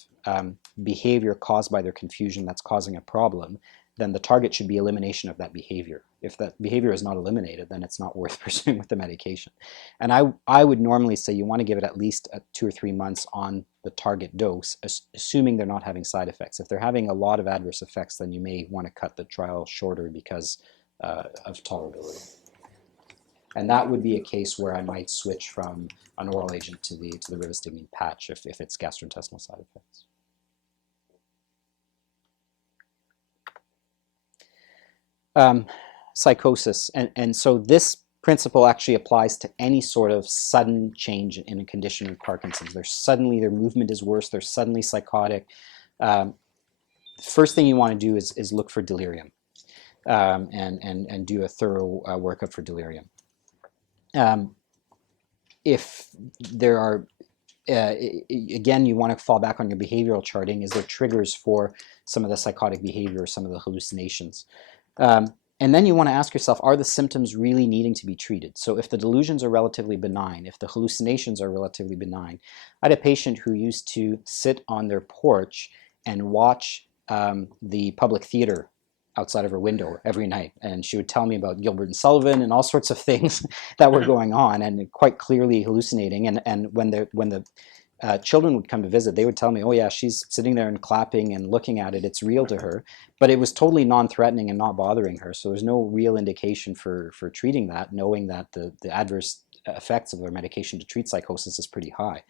behavior caused by their confusion that's causing a problem, then the target should be elimination of that behavior. If that behavior is not eliminated, then it's not worth pursuing with the medication. And I would normally say you want to give it at least 2 or 3 months on the target dose, assuming they're not having side effects. If they're having a lot of adverse effects, then you may want to cut the trial shorter because of tolerability. And that would be a case where I might switch from an oral agent to the rivastigmine patch if it's gastrointestinal side effects. Psychosis, and so this principle actually applies to any sort of sudden change in a condition of Parkinson's. Their movement is worse, they're suddenly psychotic. First thing you want to do is look for delirium and do a thorough workup for delirium. If there are, again, you want to fall back on your behavioral charting. Is there triggers for some of the psychotic behavior, some of the hallucinations? And then you want to ask yourself, are the symptoms really needing to be treated? So if the delusions are relatively benign, if the hallucinations are relatively benign. I had a patient who used to sit on their porch and watch the public theater outside of her window every night, and she would tell me about Gilbert and Sullivan and all sorts of things that were going on, and quite clearly hallucinating. And when the children would come to visit, they would tell me, oh yeah, she's sitting there and clapping and looking at it, it's real to her. But it was totally non-threatening and not bothering her, so there's no real indication for treating that, knowing that the adverse effects of their medication to treat psychosis is pretty high.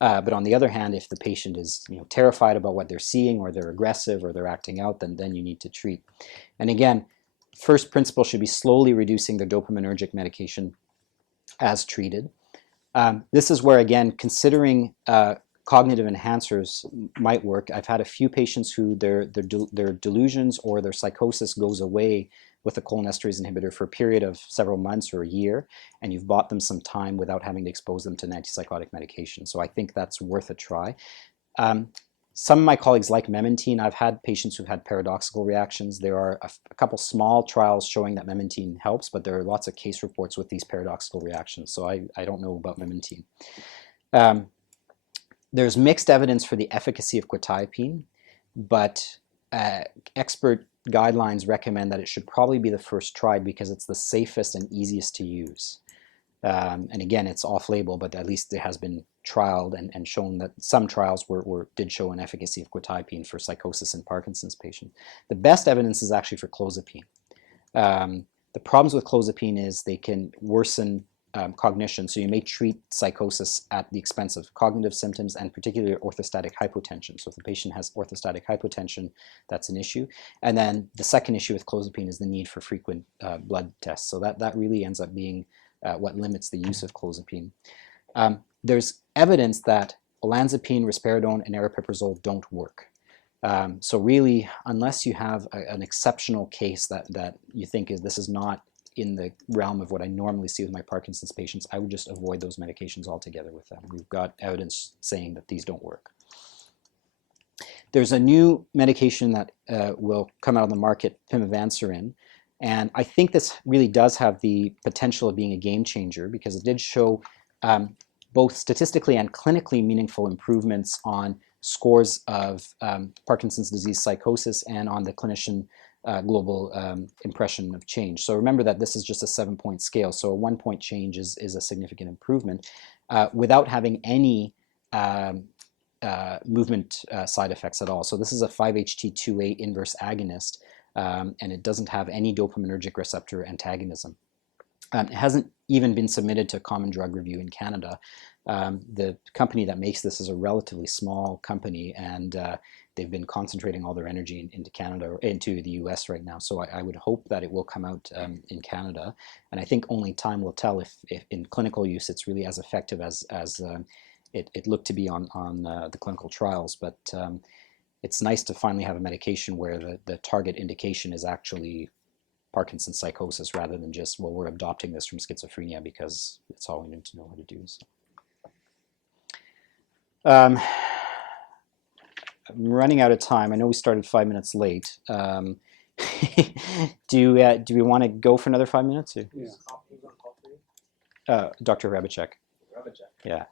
But on the other hand, if the patient is terrified about what they're seeing, or they're aggressive, or they're acting out, then you need to treat. And again, first principle should be slowly reducing their dopaminergic medication as treated. This is where, again, considering cognitive enhancers might work. I've had a few patients who their delusions or their psychosis goes away with a cholinesterase inhibitor for a period of several months or a year, and you've bought them some time without having to expose them to an antipsychotic medication. So I think that's worth a try. Some of my colleagues like memantine. I've had patients who've had paradoxical reactions. There are a couple small trials showing that memantine helps, but there are lots of case reports with these paradoxical reactions, so I don't know about memantine. There's mixed evidence for the efficacy of quetiapine, but expert guidelines recommend that it should probably be the first tried because it's the safest and easiest to use. And again, it's off-label, but at least it has been trialed and shown that some trials did show an efficacy of quetiapine for psychosis in Parkinson's patients. The best evidence is actually for clozapine. The problems with clozapine is they can worsen cognition, so you may treat psychosis at the expense of cognitive symptoms and particularly orthostatic hypotension. So if the patient has orthostatic hypotension, that's an issue. And then the second issue with clozapine is the need for frequent blood tests. So that really ends up being what limits the use of clozapine. There's evidence that olanzapine, risperidone, and aripiprazole don't work. So really, unless you have an exceptional case that you think this is not in the realm of what I normally see with my Parkinson's patients, I would just avoid those medications altogether with them. We've got evidence saying that these don't work. There's a new medication that will come out on the market, pimavanserin, and I think this really does have the potential of being a game changer because it did show both statistically and clinically meaningful improvements on scores of Parkinson's disease psychosis and on the clinician global impression of change. So remember that this is just a 7-point scale, so a 1-point change is a significant improvement without having any movement side effects at all. So this is a 5-HT2A inverse agonist, and it doesn't have any dopaminergic receptor antagonism. It hasn't even been submitted to Common Drug Review in Canada. The company that makes this is a relatively small company, and they've been concentrating all their energy into Canada, or into the US right now. So I would hope that it will come out in Canada. And I think only time will tell if in clinical use it's really as effective as it looked to be on the clinical trials. But it's nice to finally have a medication where the target indication is actually Parkinson's psychosis rather than just, well, we're adopting this from schizophrenia because it's all we need to know how to do. So. I'm running out of time. I know we started 5 minutes late. Do we want to go for another 5 minutes? Or? Yeah. Dr. Hrabacek. Yeah.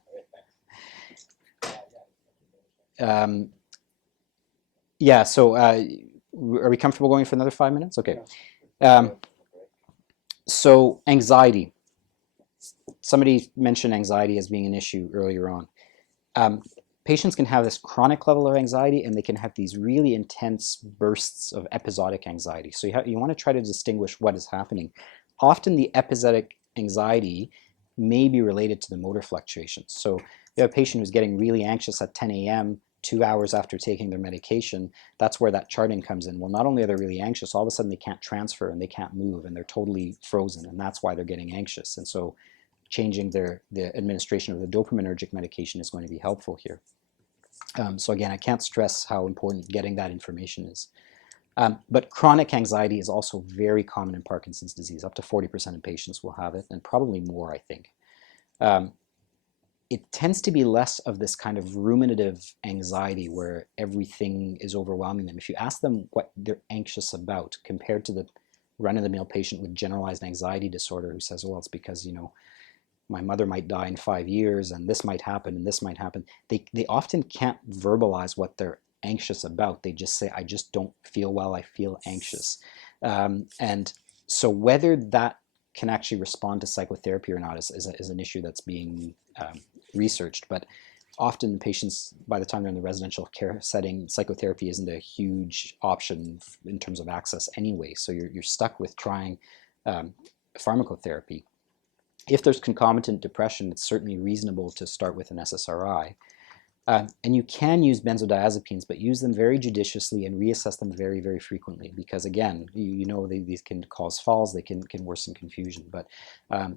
Yeah, so Are we comfortable going for another 5 minutes? Okay. So anxiety. Somebody mentioned anxiety as being an issue earlier on. Patients can have this chronic level of anxiety, and they can have these really intense bursts of episodic anxiety. So you want to try to distinguish what is happening. Often the episodic anxiety may be related to the motor fluctuations. So you have a patient who's getting really anxious at 10 a.m., 2 hours after taking their medication. That's where that charting comes in. Well, not only are they really anxious, all of a sudden they can't transfer and they can't move and they're totally frozen, and that's why they're getting anxious. And so changing the administration of the dopaminergic medication is going to be helpful here. So again, I can't stress how important getting that information is. But chronic anxiety is also very common in Parkinson's disease. Up to 40% of patients will have it, and probably more, I think. It tends to be less of this kind of ruminative anxiety where everything is overwhelming them. If you ask them what they're anxious about compared to the run-of-the-mill patient with generalized anxiety disorder who says, well, it's because, my mother might die in 5 years and this might happen and this might happen. They often can't verbalize what they're anxious about. They just say, I just don't feel well, I feel anxious. And so whether that can actually respond to psychotherapy or not is an issue that's being researched. But often patients, by the time they're in the residential care setting, psychotherapy isn't a huge option in terms of access anyway. So you're stuck with trying pharmacotherapy. If there's concomitant depression, it's certainly reasonable to start with an SSRI. And you can use benzodiazepines, but use them very judiciously and reassess them very, very frequently because, again, these can cause falls, they can worsen confusion. But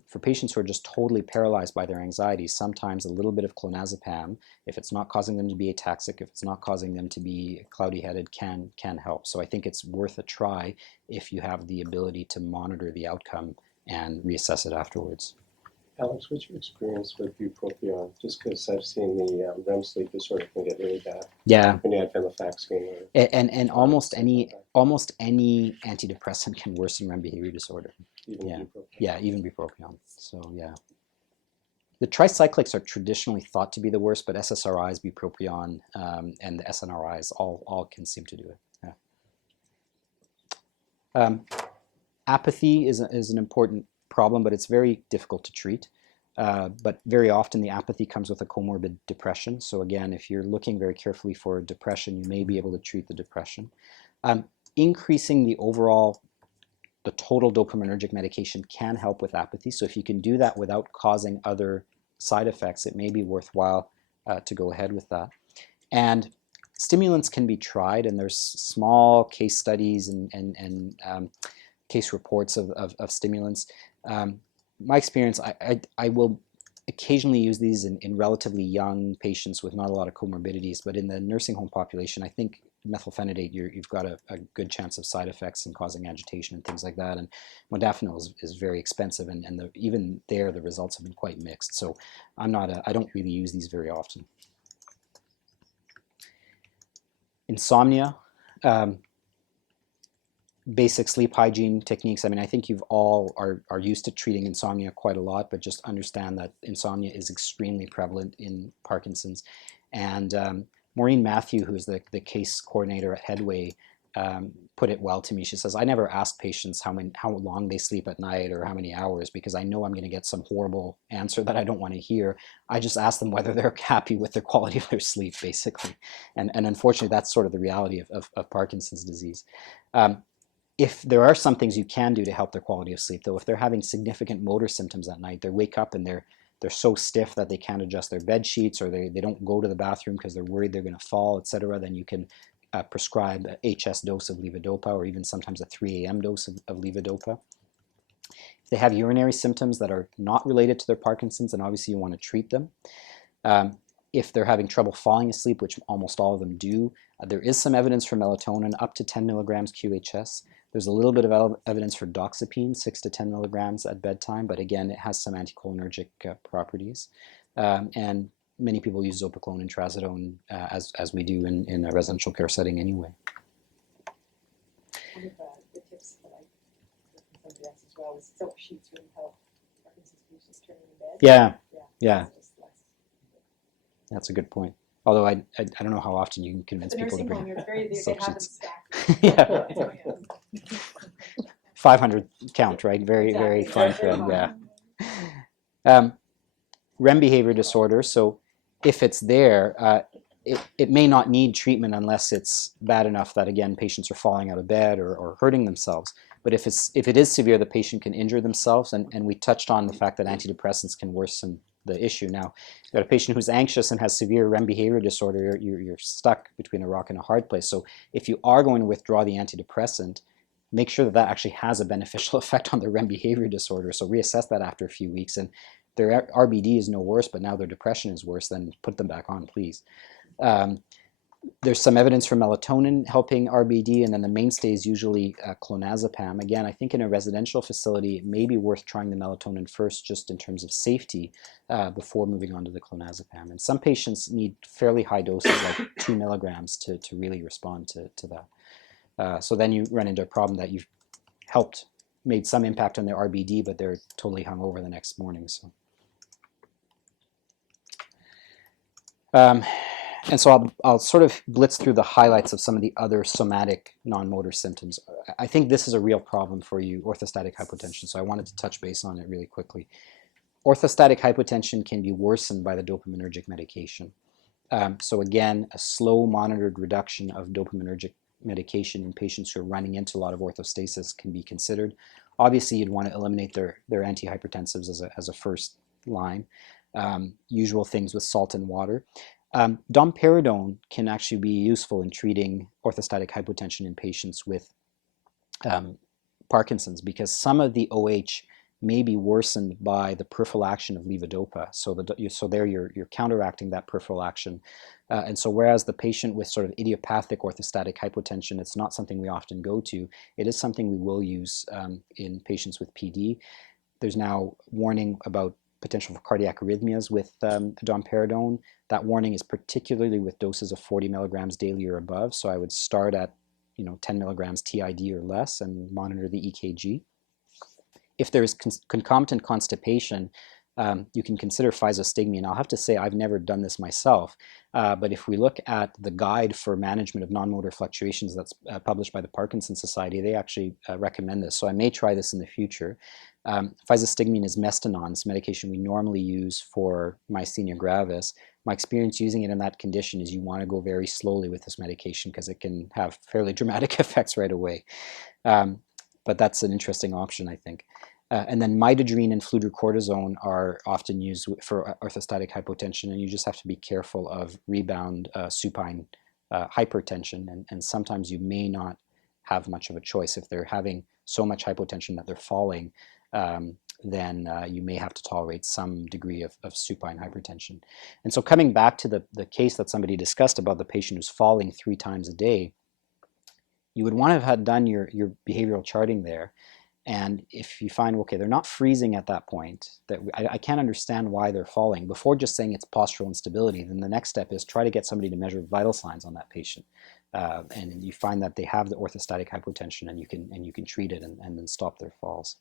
for patients who are just totally paralyzed by their anxiety, sometimes a little bit of clonazepam, if it's not causing them to be ataxic, if it's not causing them to be cloudy-headed, can help. So I think it's worth a try if you have the ability to monitor the outcome and reassess it afterwards. Alex, what's your experience with bupropion? Just because I've seen the REM sleep disorder can get really bad. Yeah. When you add venlafaxine or and almost any antidepressant can worsen REM behavior disorder. even Yeah. bupropion. Yeah, even bupropion. So yeah. The tricyclics are traditionally thought to be the worst, but SSRIs, bupropion, and the SNRIs all can seem to do it. Yeah. Apathy is an important problem, but it's very difficult to treat. But very often the apathy comes with a comorbid depression. So again, if you're looking very carefully for depression, you may be able to treat the depression. Increasing the total dopaminergic medication can help with apathy. So if you can do that without causing other side effects, it may be worthwhile to go ahead with that. And stimulants can be tried, and there's small case studies and case reports of stimulants. My experience, I will occasionally use these in relatively young patients with not a lot of comorbidities, but in the nursing home population, I think methylphenidate, you've got a good chance of side effects and causing agitation and things like that. And modafinil is very expensive, and even there the results have been quite mixed. So I don't really use these very often. Insomnia. Basic sleep hygiene techniques. I mean, I think you've all are used to treating insomnia quite a lot, but just understand that insomnia is extremely prevalent in Parkinson's. And Maureen Matthew, who's the case coordinator at Headway, put it well to me. She says, I never ask patients how long they sleep at night or how many hours, because I know I'm going to get some horrible answer that I don't want to hear. I just ask them whether they're happy with the quality of their sleep, basically. And unfortunately, that's sort of the reality of Parkinson's disease. If there are some things you can do to help their quality of sleep, though, if they're having significant motor symptoms at night, they wake up and they're so stiff that they can't adjust their bed sheets, or they don't go to the bathroom because they're worried they're going to fall, etc., then you can prescribe a HS dose of levodopa, or even sometimes a 3 a.m. dose of levodopa. If they have urinary symptoms that are not related to their Parkinson's, then obviously you want to treat them. If they're having trouble falling asleep, which almost all of them do, there is some evidence for melatonin up to 10 milligrams QHS. There's a little bit of evidence for doxepine, 6 to 10 milligrams at bedtime, but again, it has some anticholinergic properties. And many people use zopiclone and trazodone as we do in a residential care setting anyway. One of the tips that I heard from somebody else as well is silk sheets really help Parkinson's patients turning in bed. Yeah. Yeah. That's a good point. Although I don't know how often you can convince The people to nursing home, bring you're very, they silk have them sheets. stacked. Yeah. 500 count, right? Very, very Exactly. fine thread, yeah. REM behavior disorder, so if it's there, it may not need treatment unless it's bad enough that, again, patients are falling out of bed or hurting themselves. But if it is severe, the patient can injure themselves, and we touched on the fact that antidepressants can worsen the issue. Now, you've got a patient who's anxious and has severe REM behavior disorder, you're stuck between a rock and a hard place. So if you are going to withdraw the antidepressant, make sure that that actually has a beneficial effect on their REM behavior disorder. So reassess that after a few weeks. And their RBD is no worse, but now their depression is worse, then put them back on, please. There's some evidence for melatonin helping RBD, and then the mainstay is usually clonazepam. Again, I think in a residential facility, it may be worth trying the melatonin first just in terms of safety before moving on to the clonazepam. And some patients need fairly high doses, like 2 milligrams, to really respond to that. So then you run into a problem that you've made some impact on their RBD, but they're totally hungover the next morning. So. And so I'll sort of blitz through the highlights of some of the other somatic non-motor symptoms. I think this is a real problem for you, orthostatic hypotension, so I wanted to touch base on it really quickly. Orthostatic hypotension can be worsened by the dopaminergic medication. So again, a slow monitored reduction of dopaminergic medication in patients who are running into a lot of orthostasis can be considered. Obviously, you'd want to eliminate their antihypertensives as a first line. Usual things with salt and water. Domperidone can actually be useful in treating orthostatic hypotension in patients with Parkinson's, because some of the OH may be worsened by the peripheral action of levodopa. So there you're counteracting that peripheral action. And so whereas the patient with sort of idiopathic orthostatic hypotension, it's not something we often go to, it is something we will use in patients with PD. There's now warning about potential for cardiac arrhythmias with domperidone. That warning is particularly with doses of 40 milligrams daily or above. So I would start at 10 milligrams TID or less and monitor the EKG. If there is concomitant constipation, you can consider physostigmine. I'll have to say I've never done this myself, but if we look at the guide for management of non-motor fluctuations that's published by the Parkinsons Society, they actually recommend this. So I may try this in the future. Physostigmine is Mestinon. It's a medication we normally use for myasthenia gravis. My experience using it in that condition is you want to go very slowly with this medication because it can have fairly dramatic effects right away. But that's an interesting option, I think. And then midodrine and fludrocortisone are often used for orthostatic hypotension, and you just have to be careful of rebound supine hypertension, and sometimes you may not have much of a choice. If they're having so much hypotension that they're falling, then you may have to tolerate some degree of supine hypertension. And so coming back to the case that somebody discussed about the patient who's falling 3 times a day, you would want to have done your behavioral charting there. And if you find, okay, they're not freezing at that point, that I can't understand why they're falling, before just saying it's postural instability, then the next step is try to get somebody to measure vital signs on that patient. And you find that they have the orthostatic hypotension, and you can treat it and then stop their falls.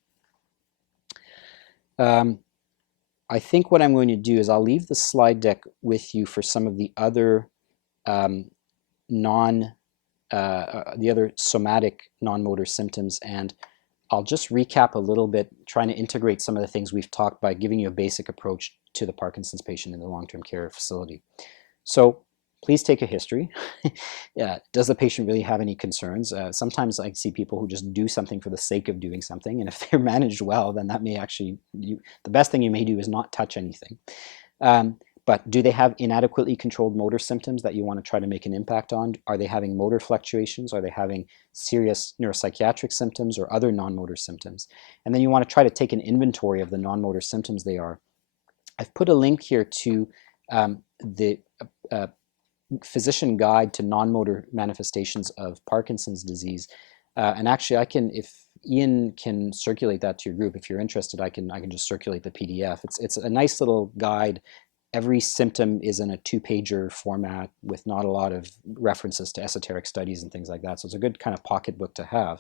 I think what I'm going to do is I'll leave the slide deck with you for some of the other the other somatic non-motor symptoms, and I'll just recap a little bit, trying to integrate some of the things we've talked by giving you a basic approach to the Parkinson's patient in the long-term care facility. So please take a history. Does the patient really have any concerns? Sometimes I see people who just do something for the sake of doing something, and if they're managed well, then that may actually, the best thing you may do is not touch anything. But do they have inadequately controlled motor symptoms that you want to try to make an impact on? Are they having motor fluctuations? Are they having serious neuropsychiatric symptoms or other non-motor symptoms? And then you want to try to take an inventory of the non-motor symptoms they are. I've put a link here to the physician guide to non-motor manifestations of Parkinson's disease. And actually, if Ian can circulate that to your group, if you're interested, I can just circulate the PDF. It's a nice little guide. Every symptom is in a 2-pager format with not a lot of references to esoteric studies and things like that. So it's a good kind of pocketbook to have.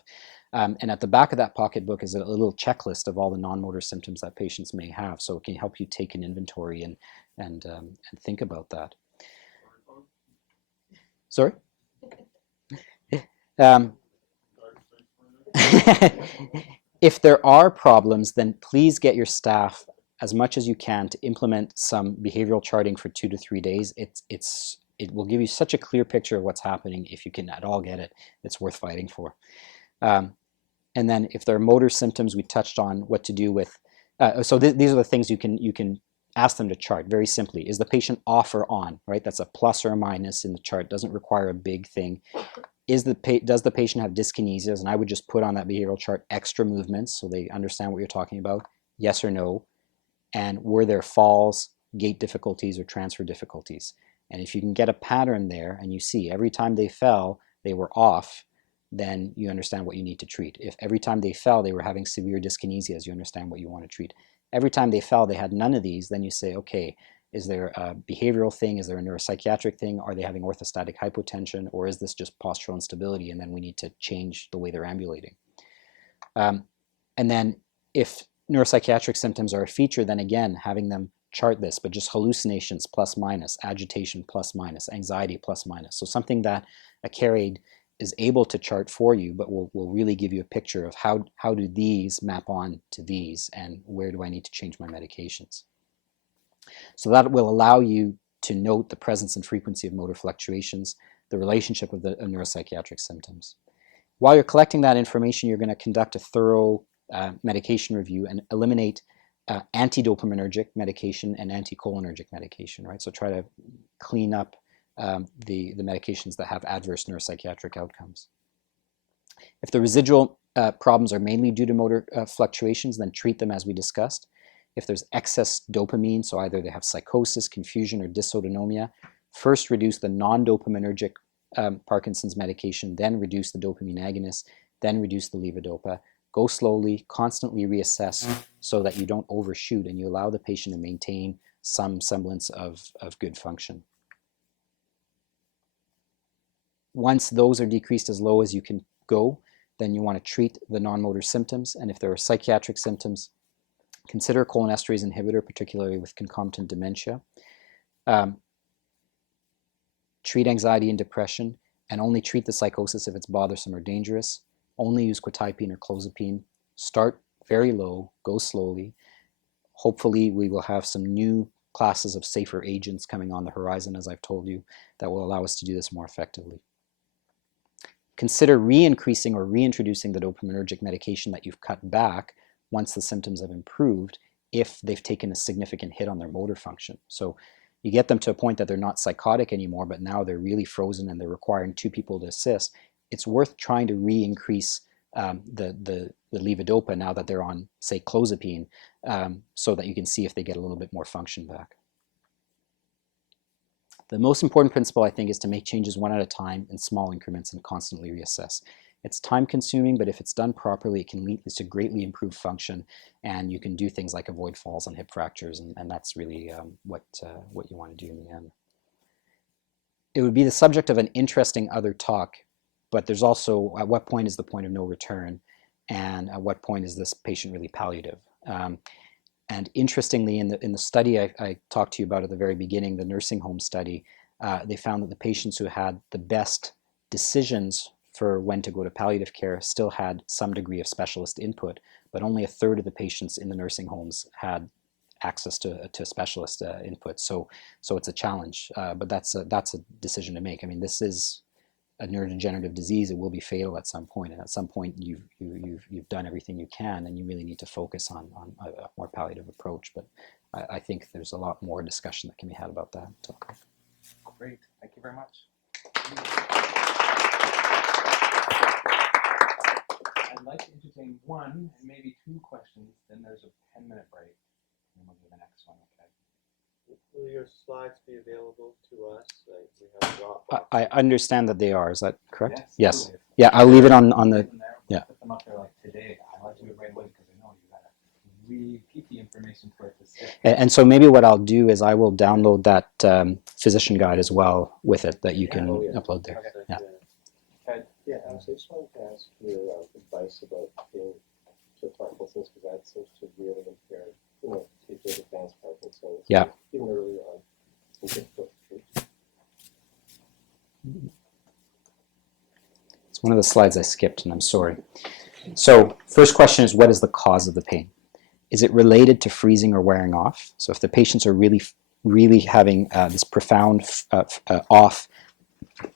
And at the back of that pocketbook is a little checklist of all the non-motor symptoms that patients may have. So it can help you take an inventory and think about that. Sorry? Um, if there are problems, then please get your staff as much as you can to implement some behavioral charting for 2 to 3 days. It will give you such a clear picture of what's happening. If you can at all get it, it's worth fighting for. And then if there are motor symptoms, we touched on what to do with. These are the things you can ask them to chart very simply. Is the patient off or on? Right, that's a plus or a minus in the chart. Doesn't require a big thing. Does the patient have dyskinesias? And I would just put on that behavioral chart extra movements so they understand what you're talking about. Yes or no. And were there falls, gait difficulties, or transfer difficulties? And if you can get a pattern there and you see every time they fell, they were off, then you understand what you need to treat. If every time they fell, they were having severe dyskinesias, you understand what you want to treat. Every time they fell, they had none of these, then you say, okay, is there a behavioral thing? Is there a neuropsychiatric thing? Are they having orthostatic hypotension? Or is this just postural instability? And then we need to change the way they're ambulating. And then if neuropsychiatric symptoms are a feature, then again, having them chart this, but just hallucinations plus minus, agitation plus minus, anxiety plus minus. So something that a care aide is able to chart for you, but will really give you a picture of how do these map on to these and where do I need to change my medications. So that will allow you to note the presence and frequency of motor fluctuations, the relationship of the neuropsychiatric symptoms. While you're collecting that information, you're going to conduct a thorough medication review and eliminate anti-dopaminergic medication and anticholinergic medication, right? So try to clean up the medications that have adverse neuropsychiatric outcomes. If the residual problems are mainly due to motor fluctuations, then treat them as we discussed. If there's excess dopamine, so either they have psychosis, confusion, or dysautonomia, first reduce the non-dopaminergic Parkinson's medication, then reduce the dopamine agonist, then reduce the levodopa. Go slowly, constantly reassess so that you don't overshoot and you allow the patient to maintain some semblance of good function. Once those are decreased as low as you can go, then you want to treat the non-motor symptoms. And if there are psychiatric symptoms, consider a cholinesterase inhibitor, particularly with concomitant dementia. Treat anxiety and depression, and only treat the psychosis if it's bothersome or dangerous. Only use quetiapine or clozapine. Start very low, go slowly. Hopefully we will have some new classes of safer agents coming on the horizon, as I've told you, that will allow us to do this more effectively. Consider re-increasing or reintroducing the dopaminergic medication that you've cut back once the symptoms have improved if they've taken a significant hit on their motor function. So you get them to a point that they're not psychotic anymore, but now they're really frozen and they're requiring 2 people to assist. It's worth trying to re-increase the levodopa now that they're on, say, clozapine, so that you can see if they get a little bit more function back. The most important principle, I think, is to make changes one at a time in small increments and constantly reassess. It's time consuming, but if it's done properly, it can lead to greatly improved function, and you can do things like avoid falls and hip fractures, and that's really what you want to do in the end. It would be the subject of an interesting other talk, but there's also, at what point is the point of no return, and at what point is this patient really palliative? And interestingly, in the study I talked to you about at the very beginning, the nursing home study, they found that the patients who had the best decisions for when to go to palliative care still had some degree of specialist input, but only 1/3 of the patients in the nursing homes had access to specialist input. So it's a challenge, but that's a decision to make. I mean, this is a neurodegenerative disease. It will be fatal at some point, and at some point you've done everything you can, and you really need to focus on a more palliative approach. But I think there's a lot more discussion that can be had about that. So. Great, thank you very much. I'd like to entertain 1 and maybe 2 questions, then there's a 10-minute break, and we'll do the next one, okay? Will your slides be available to us? Like we have Dropbox. I understand that they are. Is that correct? Yes. Totally. Yeah, I'll leave it on the. Yeah. Put them up there like today. I like to do it right away because I know you gotta repeat the information for it to stick. And so maybe what I'll do is I will download that physician guide as well with it that you can upload there. Okay. Yeah. Yeah, I just wanted to ask your advice about being to Parkinson's, because that seems to really impair, people with advanced Parkinson's. Yeah. Even earlier on, it's difficult to treat. one of the slides I skipped, and I'm sorry. So first question is, what is the cause of the pain? Is it related to freezing or wearing off? So if the patients are really having this profound off,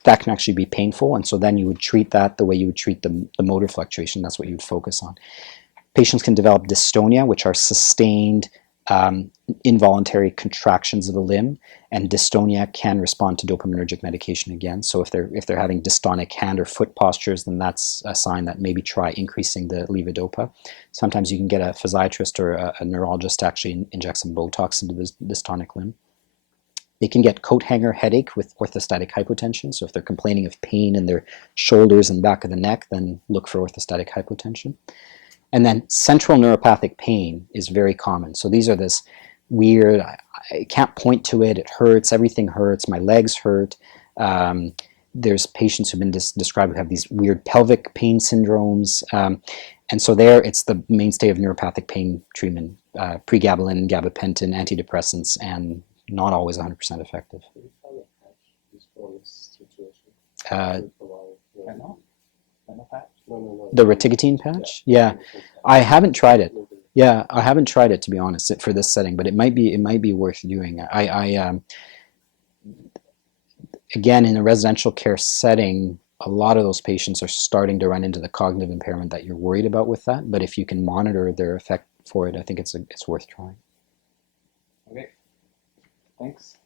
that can actually be painful, and so then you would treat that the way you would treat the motor fluctuation. That's what you would focus on. Patients can develop dystonia, which are sustained involuntary contractions of the limb, and dystonia can respond to dopaminergic medication again. So if they're having dystonic hand or foot postures, then that's a sign that maybe try increasing the levodopa. Sometimes you can get a physiatrist or a neurologist to actually inject some Botox into the dystonic limb. They can get coat hanger headache with orthostatic hypotension. So if they're complaining of pain in their shoulders and back of the neck, then look for orthostatic hypotension. And then central neuropathic pain is very common. So these are this weird, I can't point to it, it hurts, everything hurts, my legs hurt. There's patients who've been described who have these weird pelvic pain syndromes. And so there, it's the mainstay of neuropathic pain treatment, pregabalin, gabapentin, antidepressants, and not always 100% effective. The reticotine patch? Yeah, I haven't tried it. Yeah, I haven't tried it, to be honest, for this setting, but it might be worth doing. Again, in a residential care setting, a lot of those patients are starting to run into the cognitive impairment that you're worried about with that. But if you can monitor their effect for it, I think it's worth trying. Okay. Thanks.